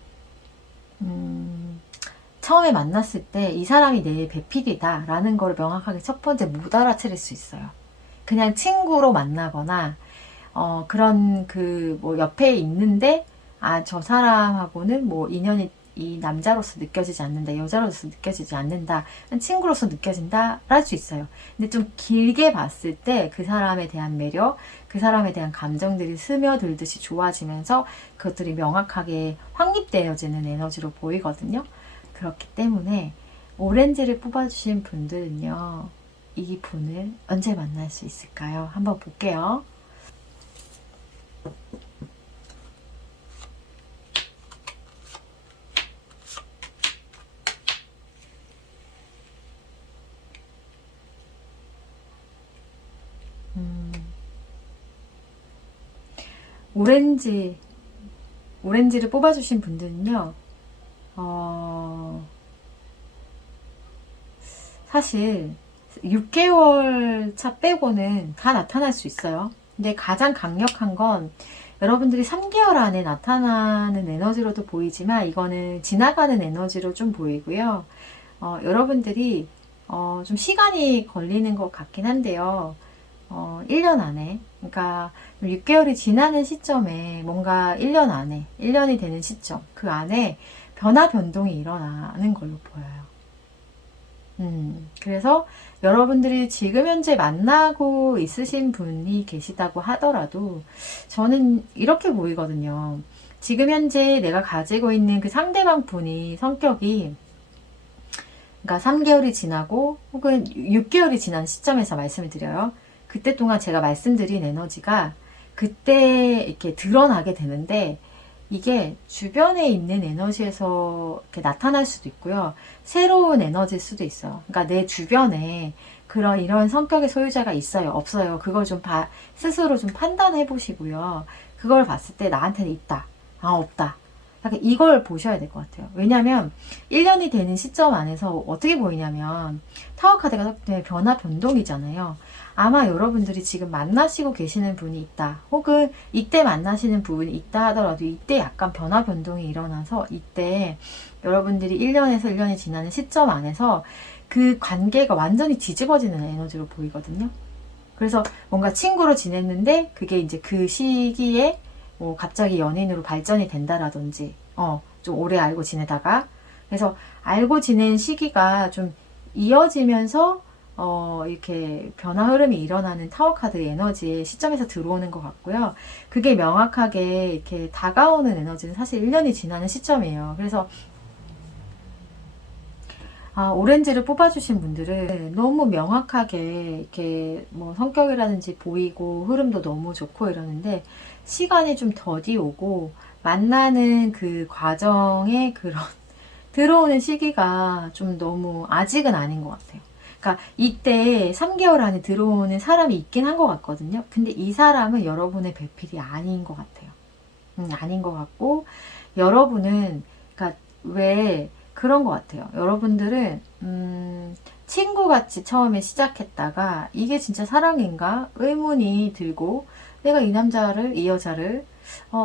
처음에 만났을 때 이 사람이 내 배필이다 라는 걸 명확하게 첫 번째 못 알아차릴 수 있어요. 그냥 친구로 만나거나 그런 그 뭐 옆에 있는데 저 사람하고는 뭐 인연이 이 남자로서 느껴지지 않는다, 여자로서 느껴지지 않는다, 친구로서 느껴진다 할 수 있어요. 근데 좀 길게 봤을 때 그 사람에 대한 매력, 그 사람에 대한 감정들이 스며들듯이 좋아지면서 그것들이 명확하게 확립되어지는 에너지로 보이거든요. 그렇기 때문에 오렌지를 뽑아주신 분들은요, 이 분을 언제 만날 수 있을까요? 한번 볼게요. 오렌지를 뽑아주신 분들은요, 사실 6개월 차 빼고는 다 나타날 수 있어요. 근데 가장 강력한 건 여러분들이 3개월 안에 나타나는 에너지로도 보이지만 이거는 지나가는 에너지로 좀 보이고요. 여러분들이 좀 시간이 걸리는 것 같긴 한데요. 1년 안에, 그러니까 6개월이 지나는 시점에 뭔가 1년 안에, 1년이 되는 시점, 그 안에 변화 변동이 일어나는 걸로 보여요. 그래서 여러분들이 지금 현재 만나고 있으신 분이 계시다고 하더라도 저는 이렇게 보이거든요. 지금 현재 내가 가지고 있는 그 상대방 분이 성격이 그러니까 3개월이 지나고 혹은 6개월이 지난 시점에서 말씀을 드려요. 그때 동안 제가 말씀드린 에너지가 그때 이렇게 드러나게 되는데 이게 주변에 있는 에너지에서 이렇게 나타날 수도 있고요. 새로운 에너지일 수도 있어요. 그러니까 내 주변에 이런 성격의 소유자가 있어요, 없어요. 그걸 좀 스스로 좀 판단해 보시고요. 그걸 봤을 때 나한테는 있다, 없다. 약간 이걸 보셔야 될 것 같아요. 왜냐하면 1년이 되는 시점 안에서 어떻게 보이냐면 타워 카드가 변화 변동이잖아요. 아마 여러분들이 지금 만나시고 계시는 분이 있다, 혹은 이때 만나시는 분이 있다 하더라도 이때 약간 변화 변동이 일어나서 이때 여러분들이 1년에서 1년이 지나는 시점 안에서 그 관계가 완전히 뒤집어지는 에너지로 보이거든요. 그래서 뭔가 친구로 지냈는데 그게 이제 그 시기에 뭐 갑자기 연인으로 발전이 된다라든지 좀 오래 알고 지내다가 그래서 알고 지낸 시기가 좀 이어지면서 이렇게 변화 흐름이 일어나는 타워 카드 에너지의 시점에서 들어오는 것 같고요. 그게 명확하게 이렇게 다가오는 에너지는 사실 1년이 지나는 시점이에요. 그래서 오렌지를 뽑아주신 분들은 너무 명확하게 이렇게 뭐 성격이라든지 보이고 흐름도 너무 좋고 이러는데 시간이 좀 더디 오고 만나는 그 과정에 그런 들어오는 시기가 좀 너무 아직은 아닌 것 같아요. 그러니까 이때 3개월 안에 들어오는 사람이 있긴 한 것 같거든요. 근데 이 사람은 여러분의 배필이 아닌 것 같아요. 아닌 것 같고 여러분은 그러니까 왜 그런 것 같아요. 여러분들은 친구같이 처음에 시작했다가 이게 진짜 사랑인가 의문이 들고 내가 이 남자를 이 여자를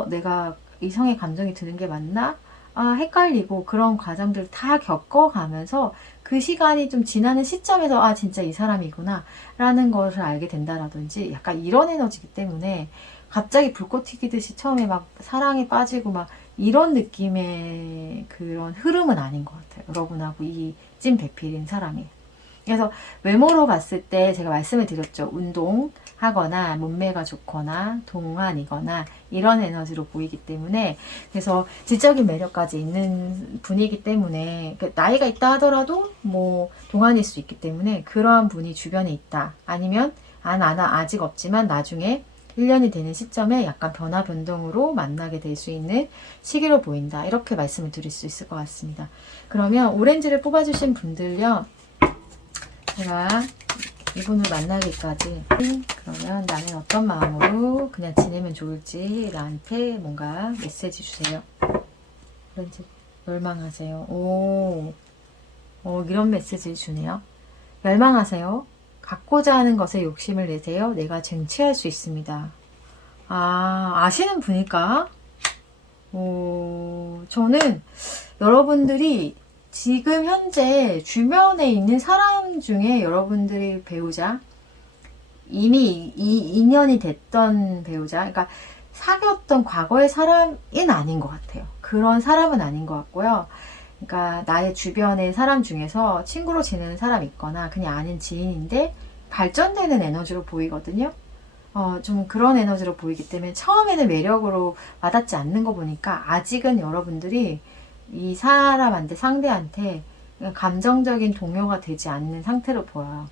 내가 이성의 감정이 드는 게 맞나? 헷갈리고 그런 과정들을 다 겪어가면서 그 시간이 좀 지나는 시점에서 진짜 이 사람이구나 라는 것을 알게 된다라든지 약간 이런 에너지이기 때문에 갑자기 불꽃 튀기듯이 처음에 막 사랑에 빠지고 막 이런 느낌의 그런 흐름은 아닌 것 같아요. 여러분하고 이 찐 배필인 사람이. 그래서 외모로 봤을 때 제가 말씀을 드렸죠. 운동하거나 몸매가 좋거나 동안이거나 이런 에너지로 보이기 때문에 그래서 지적인 매력까지 있는 분이기 때문에 나이가 있다 하더라도 뭐 동안일 수 있기 때문에 그러한 분이 주변에 있다. 아니면 아직 없지만 나중에 1년이 되는 시점에 약간 변화 변동으로 만나게 될 수 있는 시기로 보인다. 이렇게 말씀을 드릴 수 있을 것 같습니다. 그러면 오렌지를 뽑아주신 분들요. 제가 이분을 만나기까지 그러면 나는 어떤 마음으로 그냥 지내면 좋을지 나한테 뭔가 메시지 주세요. 오렌지 멸망하세요. 이런 메시지를 주네요. 멸망하세요. 갖고자 하는 것에 욕심을 내세요. 내가 쟁취할 수 있습니다. 아시는 분일까? 저는 여러분들이 지금 현재 주변에 있는 사람 중에 여러분들이 배우자, 이미 인연이 됐던 배우자, 그러니까 사귀었던 과거의 사람은 아닌 것 같아요. 그런 사람은 아닌 것 같고요. 그러니까 나의 주변의 사람 중에서 친구로 지내는 사람 있거나 그냥 아는 지인인데 발전되는 에너지로 보이거든요. 좀 그런 에너지로 보이기 때문에 처음에는 매력으로 와닿지 않는 거 보니까 아직은 여러분들이 이 사람한테, 상대한테 감정적인 동요가 되지 않는 상태로 보여요.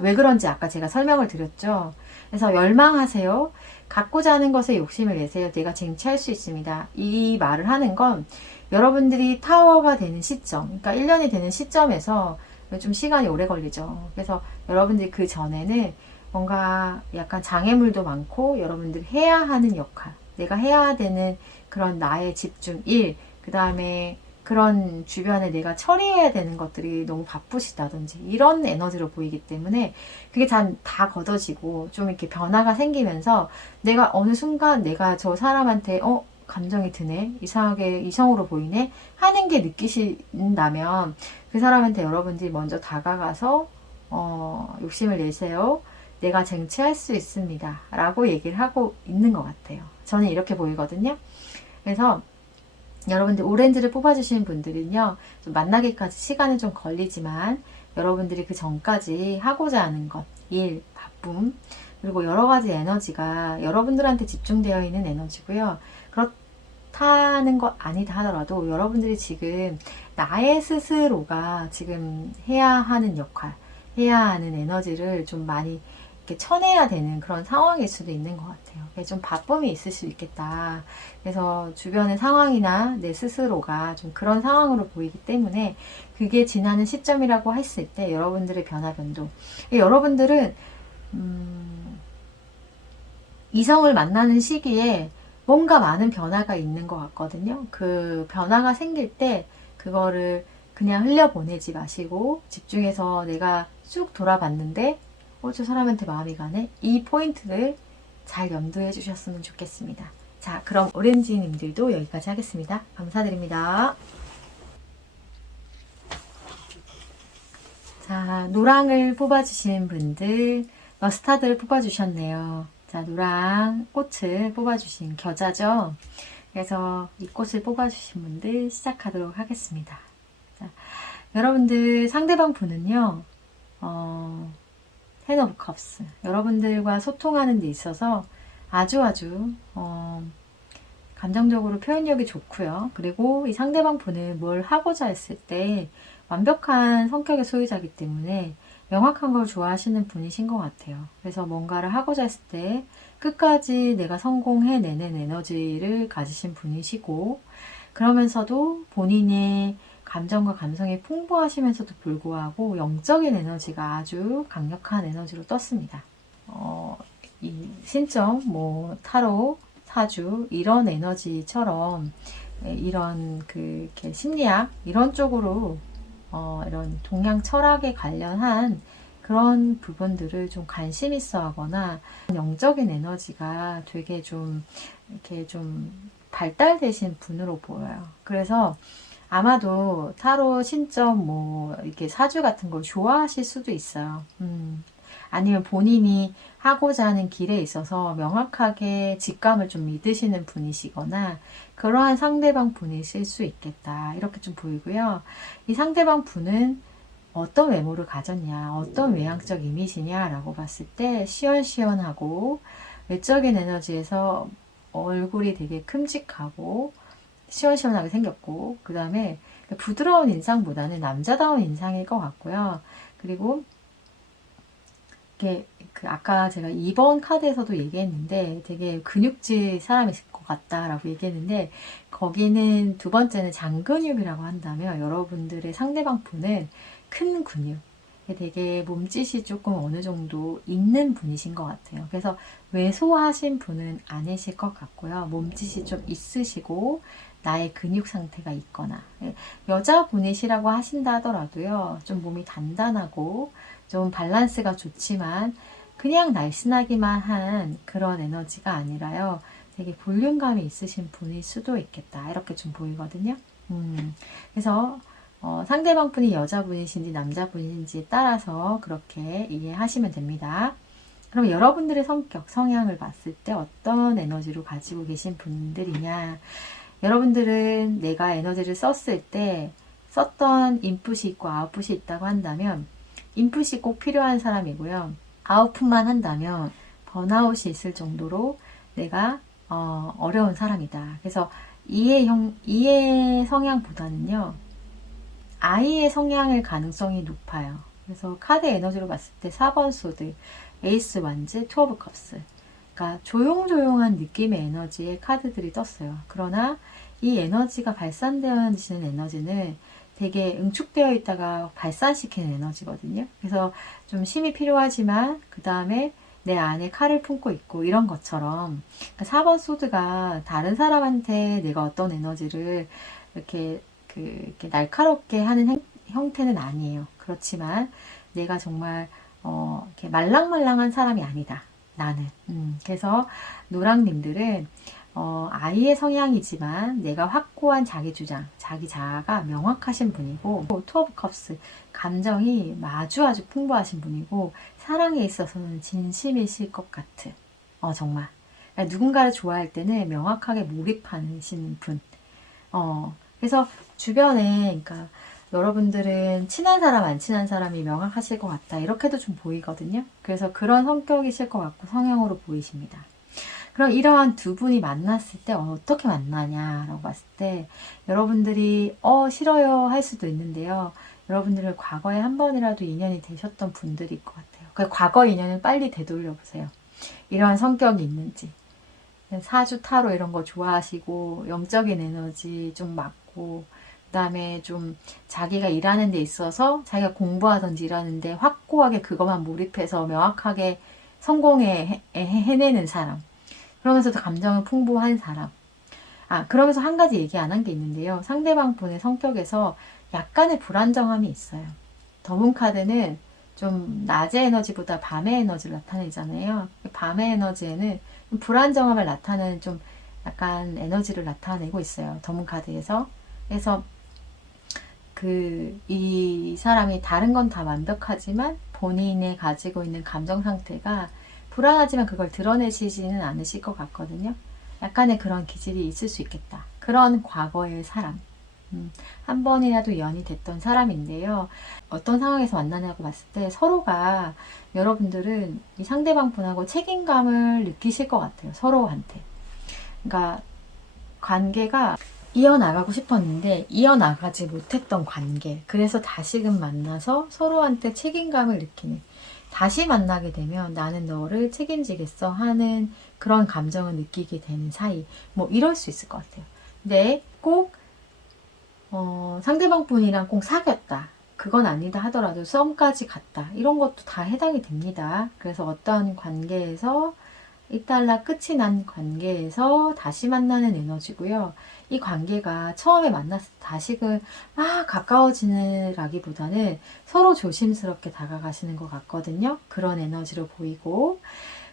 왜 그런지 아까 제가 설명을 드렸죠. 그래서 열망하세요. 갖고자 하는 것에 욕심을 내세요. 내가 쟁취할 수 있습니다. 이 말을 하는 건 여러분들이 타워가 되는 시점, 그러니까 1년이 되는 시점에서 좀 시간이 오래 걸리죠. 그래서 여러분들이 그 전에는 뭔가 약간 장애물도 많고 여러분들이 해야 하는 역할, 내가 해야 되는 그런 나의 집중, 일, 그 다음에 그런 주변에 내가 처리해야 되는 것들이 너무 바쁘시다든지 이런 에너지로 보이기 때문에 그게 다 걷어지고 좀 이렇게 변화가 생기면서 내가 어느 순간 내가 저 사람한테 감정이 드네, 이상하게 이성으로 보이네 하는 게 느끼신다면 그 사람한테 여러분들이 먼저 다가가서 욕심을 내세요. 내가 쟁취할 수 있습니다. 라고 얘기를 하고 있는 것 같아요. 저는 이렇게 보이거든요. 그래서 여러분들 오렌지를 뽑아주시는 분들은요, 좀 만나기까지 시간은 좀 걸리지만 여러분들이 그 전까지 하고자 하는 것, 일, 바쁨, 그리고 여러 가지 에너지가 여러분들한테 집중되어 있는 에너지고요. 그렇다는 것 아니다 하더라도 여러분들이 지금 나의 스스로가 지금 해야 하는 역할, 해야 하는 에너지를 좀 많이 이렇게 쳐내야 되는 그런 상황일 수도 있는 것 같아요. 좀 바쁨이 있을 수 있겠다. 그래서 주변의 상황이나 내 스스로가 좀 그런 상황으로 보이기 때문에 그게 지나는 시점이라고 했을 때 여러분들의 변화 변동. 여러분들은 이성을 만나는 시기에 뭔가 많은 변화가 있는 것 같거든요. 그 변화가 생길 때 그거를 그냥 흘려보내지 마시고 집중해서 내가 쭉 돌아봤는데 저 사람한테 마음이 가네? 이 포인트를 잘 염두해 주셨으면 좋겠습니다. 자, 그럼 오렌지님들도 여기까지 하겠습니다. 감사드립니다. 자, 노랑을 뽑아주신 분들, 머스타드를 뽑아주셨네요. 자, 노랑 꽃을 뽑아주신 겨자죠. 그래서 이 꽃을 뽑아주신 분들 시작하도록 하겠습니다. 자, 여러분들 상대방 분은요, 텐 오브 컵스. 여러분들과 소통하는 데 있어서 아주 감정적으로 표현력이 좋고요. 그리고 이 상대방 분은 뭘 하고자 했을 때 완벽한 성격의 소유자이기 때문에 명확한 걸 좋아하시는 분이신 것 같아요. 그래서 뭔가를 하고자 했을 때 끝까지 내가 성공해내는 에너지를 가지신 분이시고 그러면서도 본인의 감정과 감성이 풍부하시면서도 불구하고 영적인 에너지가 아주 강력한 에너지로 떴습니다. 이 신점, 타로, 사주 이런 에너지처럼 이런 이렇게 심리학 이런 쪽으로 이런 동양 철학에 관련한 그런 부분들을 좀 관심 있어 하거나 영적인 에너지가 되게 좀 이렇게 좀 발달되신 분으로 보여요. 그래서 아마도 타로 신점 뭐 이렇게 사주 같은 걸 좋아하실 수도 있어요. 아니면 본인이 하고자 하는 길에 있어서 명확하게 직감을 좀 믿으시는 분이시거나 그러한 상대방 분이실 수 있겠다. 이렇게 좀 보이고요. 이 상대방 분은 어떤 외모를 가졌냐, 어떤 외향적 이미지냐라고 봤을 때 시원시원하고 외적인 에너지에서 얼굴이 되게 큼직하고 시원시원하게 생겼고 그 다음에 부드러운 인상보다는 남자다운 인상일 것 같고요. 그리고 이게 아까 제가 2번 카드에서도 얘기했는데 되게 근육질 사람일 것 같다라고 얘기했는데 거기는 두 번째는 장근육이라고 한다면 여러분들의 상대방 분은 큰 근육, 되게 몸짓이 조금 어느 정도 있는 분이신 것 같아요. 그래서 왜소하신 분은 아니실 것 같고요. 몸짓이 좀 있으시고 나의 근육 상태가 있거나 여자분이시라고 하신다 하더라도요. 좀 몸이 단단하고 좀 밸런스가 좋지만 그냥 날씬하기만 한 그런 에너지가 아니라요. 되게 볼륨감이 있으신 분일 수도 있겠다. 이렇게 좀 보이거든요. 그래서 상대방 분이 여자분이신지 남자분이신지 따라서 그렇게 이해하시면 됩니다. 그럼 여러분들의 성격, 성향을 봤을 때 어떤 에너지로 가지고 계신 분들이냐? 여러분들은 내가 에너지를 썼을 때 썼던 인풋이 있고 아웃풋이 있다고 한다면 인풋이 꼭 필요한 사람이고요. 아웃풋만 한다면 번아웃이 있을 정도로 내가 어려운 사람이다. 그래서 이해 성향보다는요. I의 성향일 가능성이 높아요. 그래서 카드 에너지로 봤을 때 4번 소드, 에이스 완즈, 투 오브 컵스. 그러니까 조용조용한 느낌의 에너지의 카드들이 떴어요. 그러나 이 에너지가 발산되어지는 에너지는 되게 응축되어 있다가 발산시키는 에너지거든요. 그래서 좀 힘이 필요하지만 그 다음에 내 안에 칼을 품고 있고 이런 것처럼 그러니까 4번 소드가 다른 사람한테 내가 어떤 에너지를 이렇게 날카롭게 하는 형태는 아니에요. 그렇지만 내가 정말 이렇게 말랑말랑한 사람이 아니다. 나는. 그래서 노랑님들은 아이의 성향이지만 내가 확고한 자기 주장, 자기 자아가 명확하신 분이고 투 오브 컵스, 감정이 아주 풍부하신 분이고 사랑에 있어서는 진심이실 것 같은 정말 그러니까 누군가를 좋아할 때는 명확하게 몰입하시는 분. 그래서 주변에 그러니까 여러분들은 친한 사람 안 친한 사람이 명확하실 것 같다 이렇게도 좀 보이거든요. 그래서 그런 성격이실 것 같고 성향으로 보이십니다. 그럼 이러한 두 분이 만났을 때 어떻게 만나냐라고 봤을 때 여러분들이 싫어요 할 수도 있는데요. 여러분들은 과거에 한 번이라도 인연이 되셨던 분들일 것 같아요. 그 과거 인연을 빨리 되돌려 보세요. 이러한 성격이 있는지. 사주 타로 이런 거 좋아하시고 영적인 에너지 좀 맞고 그 다음에 좀 자기가 일하는 데 있어서 자기가 공부하든지 일하는데 확고하게 그것만 몰입해서 명확하게 해내는 사람. 그러면서도 감정은 풍부한 사람. 그러면서 한 가지 얘기 안 한 게 있는데요. 상대방 분의 성격에서 약간의 불안정함이 있어요. 더문 카드는 좀 낮의 에너지보다 밤의 에너지를 나타내잖아요. 밤의 에너지에는 불안정함을 나타내는 좀 약간 에너지를 나타내고 있어요. 더문 카드에서. 그래서 이 사람이 다른 건 다 완벽하지만 본인의 가지고 있는 감정 상태가 불안하지만 그걸 드러내시지는 않으실 것 같거든요. 약간의 그런 기질이 있을 수 있겠다. 그런 과거의 사람. 한 번이라도 연이 됐던 사람인데요. 어떤 상황에서 만나냐고 봤을 때 서로가 여러분들은 이 상대방 분하고 책임감을 느끼실 것 같아요. 서로한테. 그러니까 관계가 이어나가고 싶었는데 이어나가지 못했던 관계. 그래서 다시금 만나서 서로한테 책임감을 느끼는. 다시 만나게 되면 나는 너를 책임지겠어 하는 그런 감정을 느끼게 되는 사이. 뭐 이럴 수 있을 것 같아요. 근데 꼭 상대방 분이랑 꼭 사귀었다. 그건 아니다 하더라도 썸까지 갔다. 이런 것도 다 해당이 됩니다. 그래서 어떤 관계에서 일단락 끝이 난 관계에서 다시 만나는 에너지고요. 이 관계가 처음에 만났을 때 다시금 막 가까워지느라기보다는 서로 조심스럽게 다가가시는 것 같거든요. 그런 에너지로 보이고,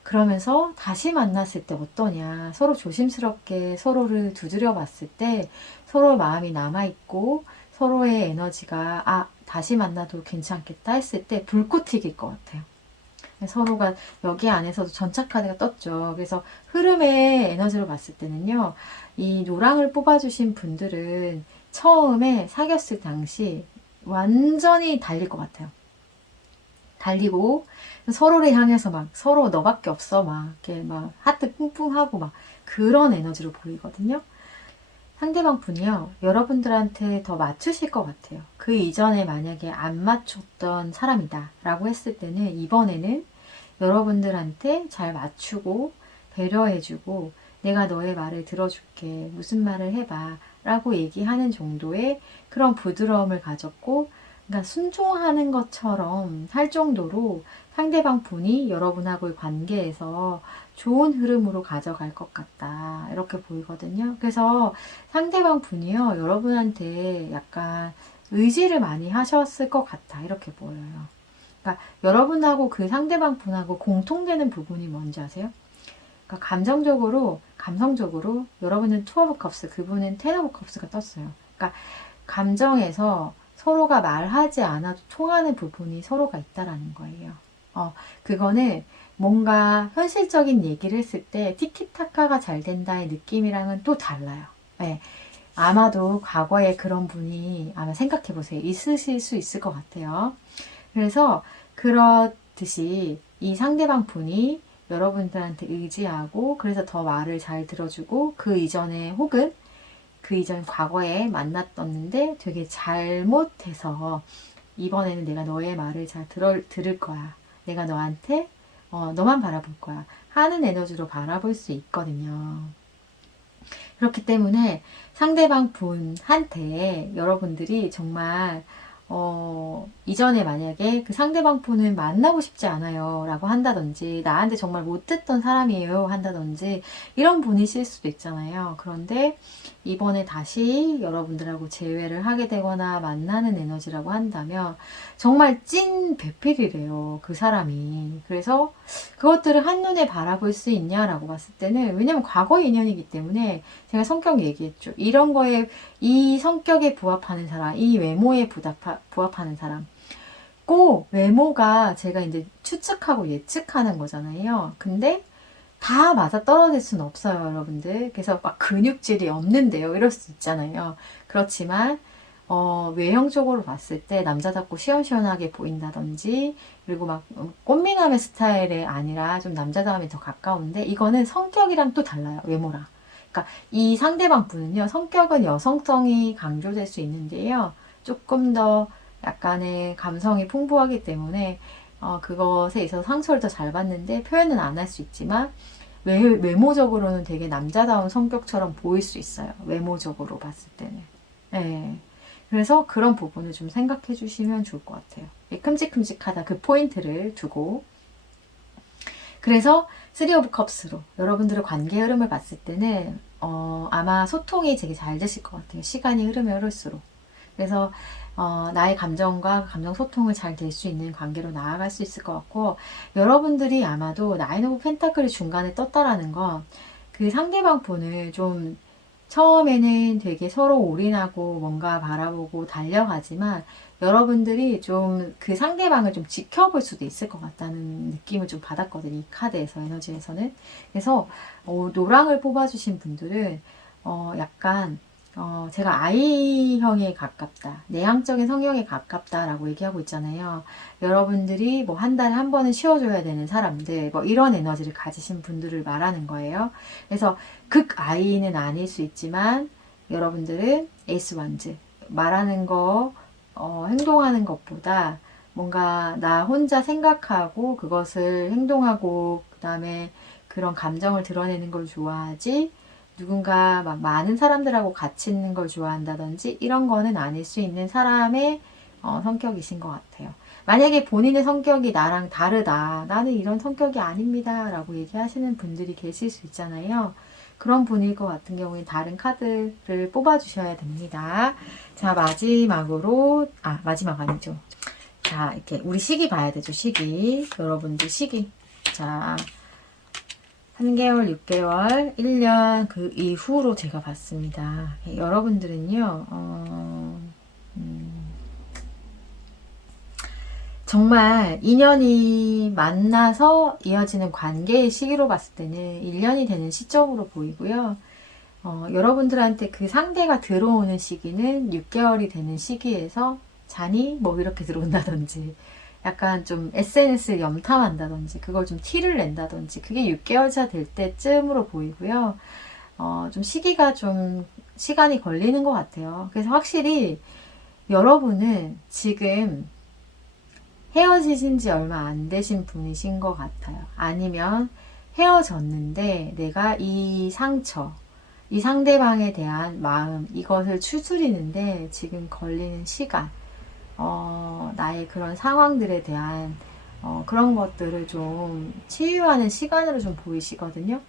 그러면서 다시 만났을 때 어떠냐, 서로 조심스럽게 서로를 두드려 봤을 때 서로 마음이 남아있고 서로의 에너지가 다시 만나도 괜찮겠다 했을 때 불꽃 튀길 것 같아요. 서로가 여기 안에서도 전차 카드가 떴죠. 그래서 흐름의 에너지로 봤을 때는요, 이 노랑을 뽑아주신 분들은 처음에 사귀었을 당시 완전히 달릴 것 같아요. 달리고 서로를 향해서 막 서로 너밖에 없어 막 이렇게 막 하트 뿡뿡하고 막 그런 에너지로 보이거든요. 상대방 분이요, 여러분들한테 더 맞추실 것 같아요. 그 이전에 만약에 안 맞췄던 사람이다 라고 했을 때는 이번에는 여러분들한테 잘 맞추고 배려해주고 내가 너의 말을 들어줄게, 무슨 말을 해봐 라고 얘기하는 정도의 그런 부드러움을 가졌고, 그러니까 순종하는 것처럼 할 정도로 상대방 분이 여러분하고의 관계에서 좋은 흐름으로 가져갈 것 같다 이렇게 보이거든요. 그래서 상대방 분이요, 여러분한테 약간 의지를 많이 하셨을 것 같다 이렇게 보여요. 그러니까 여러분하고 그 상대방 분하고 공통되는 부분이 뭔지 아세요? 그러니까 감성적으로 여러분은 투어 오브 컵스, 그분은 텐 오브 컵스가 떴어요. 그러니까 감정에서 서로가 말하지 않아도 통하는 부분이 서로가 있다라는 거예요. 그거는 뭔가 현실적인 얘기를 했을 때 티키타카가 잘 된다의 느낌이랑은 또 달라요. 네. 아마도 과거에 그런 분이 아마 생각해 보세요. 있으실 수 있을 것 같아요. 그래서 그렇듯이 이 상대방 분이 여러분들한테 의지하고 그래서 더 말을 잘 들어주고 그 이전에 혹은 그 이전 과거에 만났었는데 되게 잘못해서 이번에는 내가 너의 말을 잘 들을 거야. 내가 너한테 너만 바라볼 거야 하는 에너지로 바라볼 수 있거든요. 그렇기 때문에 상대방 분한테 여러분들이 정말 이전에 만약에 그 상대방 분은 만나고 싶지 않아요 라고 한다든지, 나한테 정말 못됐던 사람이에요 한다든지 이런 분이실 수도 있잖아요. 그런데 이번에 다시 여러분들하고 재회를 하게 되거나 만나는 에너지라고 한다면 정말 찐 배필이래요 그 사람이. 그래서 그것들을 한눈에 바라볼 수 있냐라고 봤을 때는, 왜냐면 과거 인연이기 때문에 제가 성격 얘기했죠. 이런 거에 이 성격에 부합하는 사람, 이 외모에 부합하는 사람, 꼭 외모가 제가 이제 추측하고 예측하는 거잖아요. 근데 다 맞아 떨어질 수는 없어요, 여러분들. 그래서 막 근육질이 없는데요, 이럴 수 있잖아요. 그렇지만 외형적으로 봤을 때 남자답고 시원시원하게 보인다든지, 그리고 막 꽃미남의 스타일이 아니라 좀 남자다움에 더 가까운데, 이거는 성격이랑 또 달라요, 외모랑. 그러니까 이 상대방 분은요, 성격은 여성성이 강조될 수 있는데요, 조금 더 약간의 감성이 풍부하기 때문에 그것에 있어서 상처를 더 잘 받는데 표현은 안 할 수 있지만 외모적으로는 되게 남자다운 성격처럼 보일 수 있어요. 외모적으로 봤을 때는. 네. 그래서 그런 부분을 좀 생각해 주시면 좋을 것 같아요. 큼직큼직하다 그 포인트를 두고. 그래서 3 오브 컵스로 여러분들의 관계 흐름을 봤을 때는 아마 소통이 되게 잘 되실 것 같아요. 시간이 흐르면 흐를수록. 그래서 나의 감정과 감정 소통을 잘 될 수 있는 관계로 나아갈 수 있을 것 같고, 여러분들이 아마도 나인 오브 펜타클이 중간에 떴다라는 건 그 상대방 분을 좀 처음에는 되게 서로 올인하고 뭔가 바라보고 달려가지만 여러분들이 좀 그 상대방을 좀 지켜볼 수도 있을 것 같다는 느낌을 좀 받았거든요. 이 카드에서, 에너지에서는. 그래서 노랑을 뽑아주신 분들은 약간 제가 I형에 가깝다, 내향적인 성향에 가깝다라고 얘기하고 있잖아요. 여러분들이 뭐 한 달에 한 번은 쉬어줘야 되는 사람들, 뭐 이런 에너지를 가지신 분들을 말하는 거예요. 그래서 극 I는 아닐 수 있지만 여러분들은 에이스 완즈, 말하는 거, 행동하는 것보다 뭔가 나 혼자 생각하고 그것을 행동하고 그 다음에 그런 감정을 드러내는 걸 좋아하지, 누군가 막 많은 사람들하고 같이 있는 걸 좋아한다든지 이런 거는 아닐 수 있는 사람의 성격이신 것 같아요. 만약에 본인의 성격이 나랑 다르다, 나는 이런 성격이 아닙니다 라고 얘기하시는 분들이 계실 수 있잖아요. 그런 분일 것 같은 경우에 다른 카드를 뽑아 주셔야 됩니다. 자, 마지막으로, 마지막 아니죠. 자, 이렇게 우리 시기 봐야 되죠. 시기. 여러분들 시기. 자, 3개월, 6개월, 1년 그 이후로 제가 봤습니다. 여러분들은요, 정말 인연이 만나서 이어지는 관계의 시기로 봤을 때는 1년이 되는 시점으로 보이고요. 여러분들한테 그 상대가 들어오는 시기는 6개월이 되는 시기에서 자니? 뭐 이렇게 들어온다든지 약간 좀 SNS 염탐한다든지 그걸 좀 티를 낸다든지 그게 6개월 차 될 때쯤으로 보이고요. 좀 시기가 좀 시간이 걸리는 것 같아요. 그래서 확실히 여러분은 지금 헤어지신 지 얼마 안 되신 분이신 것 같아요. 아니면 헤어졌는데 내가 이 상처, 이 상대방에 대한 마음, 이것을 추스리는데 지금 걸리는 시간, 나의 그런 상황들에 대한 그런 것들을 좀 치유하는 시간으로 좀 보이시거든요.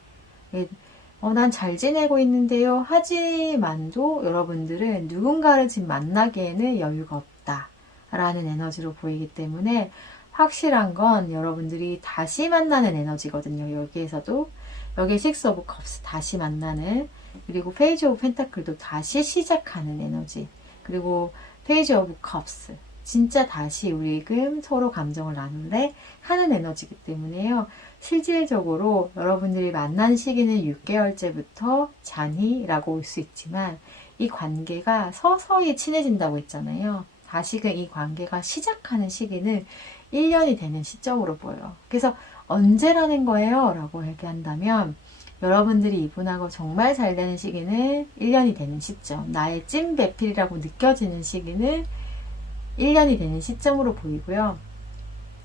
난 잘 지내고 있는데요. 하지만도 여러분들은 누군가를 지금 만나기에는 여유가 없다. 라는 에너지로 보이기 때문에 확실한 건 여러분들이 다시 만나는 에너지거든요. 여기에서도 여기 식스 오브 컵스 다시 만나는, 그리고 페이지 오브 펜타클도 다시 시작하는 에너지, 그리고 페이지 오브 컵스 진짜 다시 우리금 서로 감정을 나눌래 하는 에너지이기 때문에요. 실질적으로 여러분들이 만난 시기는 6개월째부터 잔이라고 올 수 있지만 이 관계가 서서히 친해진다고 했잖아요. 다시금 이 관계가 시작하는 시기는 1년이 되는 시점으로 보여요. 그래서 언제라는 거예요? 라고 얘기한다면 여러분들이 이분하고 정말 잘 되는 시기는 1년이 되는 시점, 나의 찐 배필이라고 느껴지는 시기는 1년이 되는 시점으로 보이고요.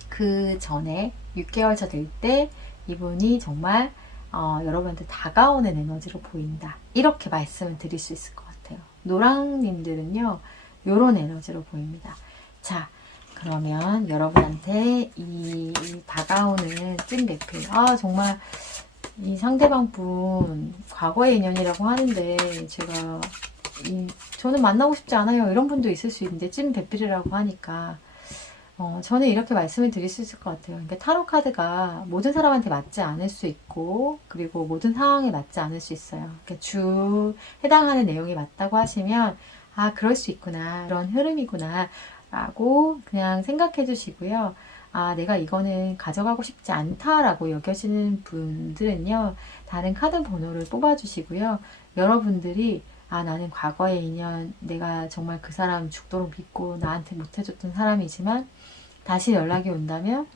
그 전에 6개월 차 될 때 이분이 정말 여러분한테 다가오는 에너지로 보인다. 이렇게 말씀을 드릴 수 있을 것 같아요. 노랑님들은요. 요런 에너지로 보입니다. 자, 그러면 여러분한테 이 다가오는 찐 배필. 정말 이 상대방 분 과거의 인연이라고 하는데 제가 저는 만나고 싶지 않아요. 이런 분도 있을 수 있는데 찐 배필이라고 하니까 저는 이렇게 말씀을 드릴 수 있을 것 같아요. 그러니까 타로 카드가 모든 사람한테 맞지 않을 수 있고 그리고 모든 상황에 맞지 않을 수 있어요. 그러니까 해당하는 내용이 맞다고 하시면 그럴 수 있구나. 그런 흐름이구나. 라고 그냥 생각해 주시고요. 내가 이거는 가져가고 싶지 않다라고 여겨지는 분들은요. 다른 카드 번호를 뽑아 주시고요. 여러분들이 나는 과거의 인연, 내가 정말 그 사람 죽도록 믿고 나한테 못해줬던 사람이지만 다시 연락이 온다면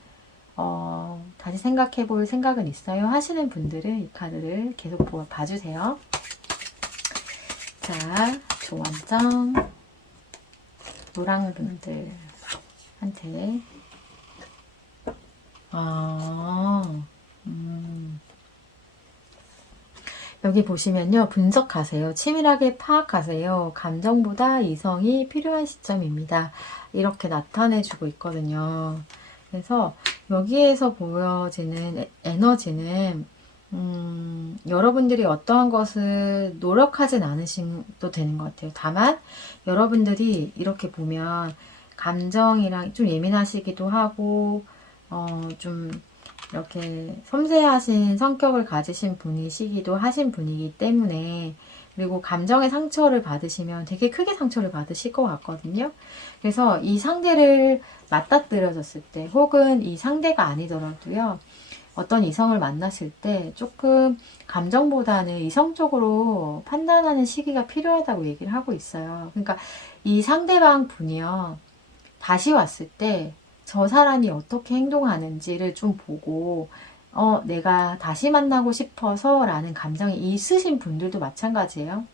다시 생각해 볼 생각은 있어요 하시는 분들은 이 카드를 계속 봐주세요. 자, 조언장 노랑분들한테 여기 보시면요. 분석하세요. 치밀하게 파악하세요. 감정보다 이성이 필요한 시점입니다. 이렇게 나타내주고 있거든요. 그래서 여기에서 보여지는 에너지는 여러분들이 어떠한 것을 노력하진 않으셔도 되는 것 같아요. 다만 여러분들이 이렇게 보면 감정이랑 좀 예민하시기도 하고 좀 이렇게 섬세하신 성격을 가지신 분이시기도 하신 분이기 때문에, 그리고 감정의 상처를 받으시면 되게 크게 상처를 받으실 것 같거든요. 그래서 이 상대를 맞닥뜨려졌을 때 혹은 이 상대가 아니더라도요. 어떤 이성을 만났을 때 조금 감정보다는 이성적으로 판단하는 시기가 필요하다고 얘기를 하고 있어요. 그러니까 이 상대방 분이요. 다시 왔을 때 저 사람이 어떻게 행동하는지를 좀 보고 내가 다시 만나고 싶어서 라는 감정이 있으신 분들도 마찬가지예요.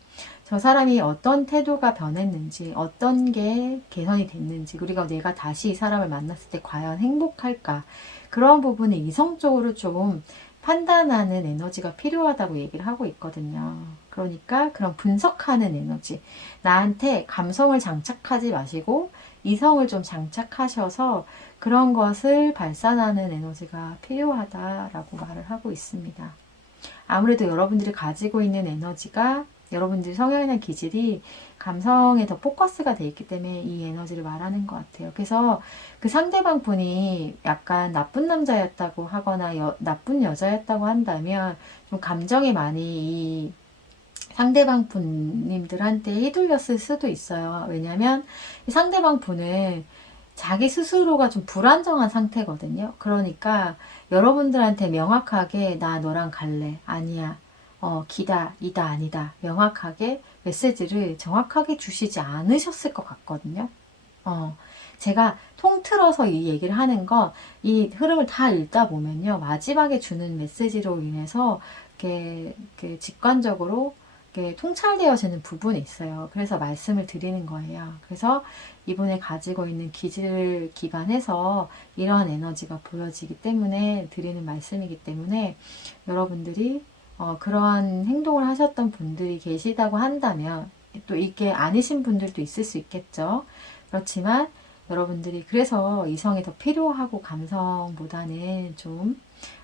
저 사람이 어떤 태도가 변했는지, 어떤 게 개선이 됐는지, 그리고 내가 다시 이 사람을 만났을 때 과연 행복할까, 그런 부분을 이성적으로 좀 판단하는 에너지가 필요하다고 얘기를 하고 있거든요. 그러니까 그런 분석하는 에너지, 나한테 감성을 장착하지 마시고 이성을 좀 장착하셔서 그런 것을 발산하는 에너지가 필요하다라고 말을 하고 있습니다. 아무래도 여러분들이 가지고 있는 에너지가 여러분들 성향이나 기질이 감성에 더 포커스가 돼 있기 때문에 이 에너지를 말하는 것 같아요. 그래서 그 상대방 분이 약간 나쁜 남자였다고 하거나 나쁜 여자였다고 한다면 좀 감정에 많이 이 상대방 분님들한테 휘둘렸을 수도 있어요. 왜냐면 상대방 분은 자기 스스로가 좀 불안정한 상태거든요. 그러니까 여러분들한테 명확하게 나 너랑 갈래. 아니야. 기다, 이다, 아니다. 명확하게 메시지를 정확하게 주시지 않으셨을 것 같거든요. 제가 통틀어서 이 얘기를 하는 건 이 흐름을 다 읽다 보면요. 마지막에 주는 메시지로 인해서 이렇게 직관적으로 통찰되어지는 부분이 있어요. 그래서 말씀을 드리는 거예요. 그래서 이분이 가지고 있는 기질을 기반해서 이러한 에너지가 보여지기 때문에 드리는 말씀이기 때문에 여러분들이 그러한 행동을 하셨던 분들이 계시다고 한다면 또 이게 아니신 분들도 있을 수 있겠죠. 그렇지만 여러분들이 그래서 이성이 더 필요하고 감성보다는 좀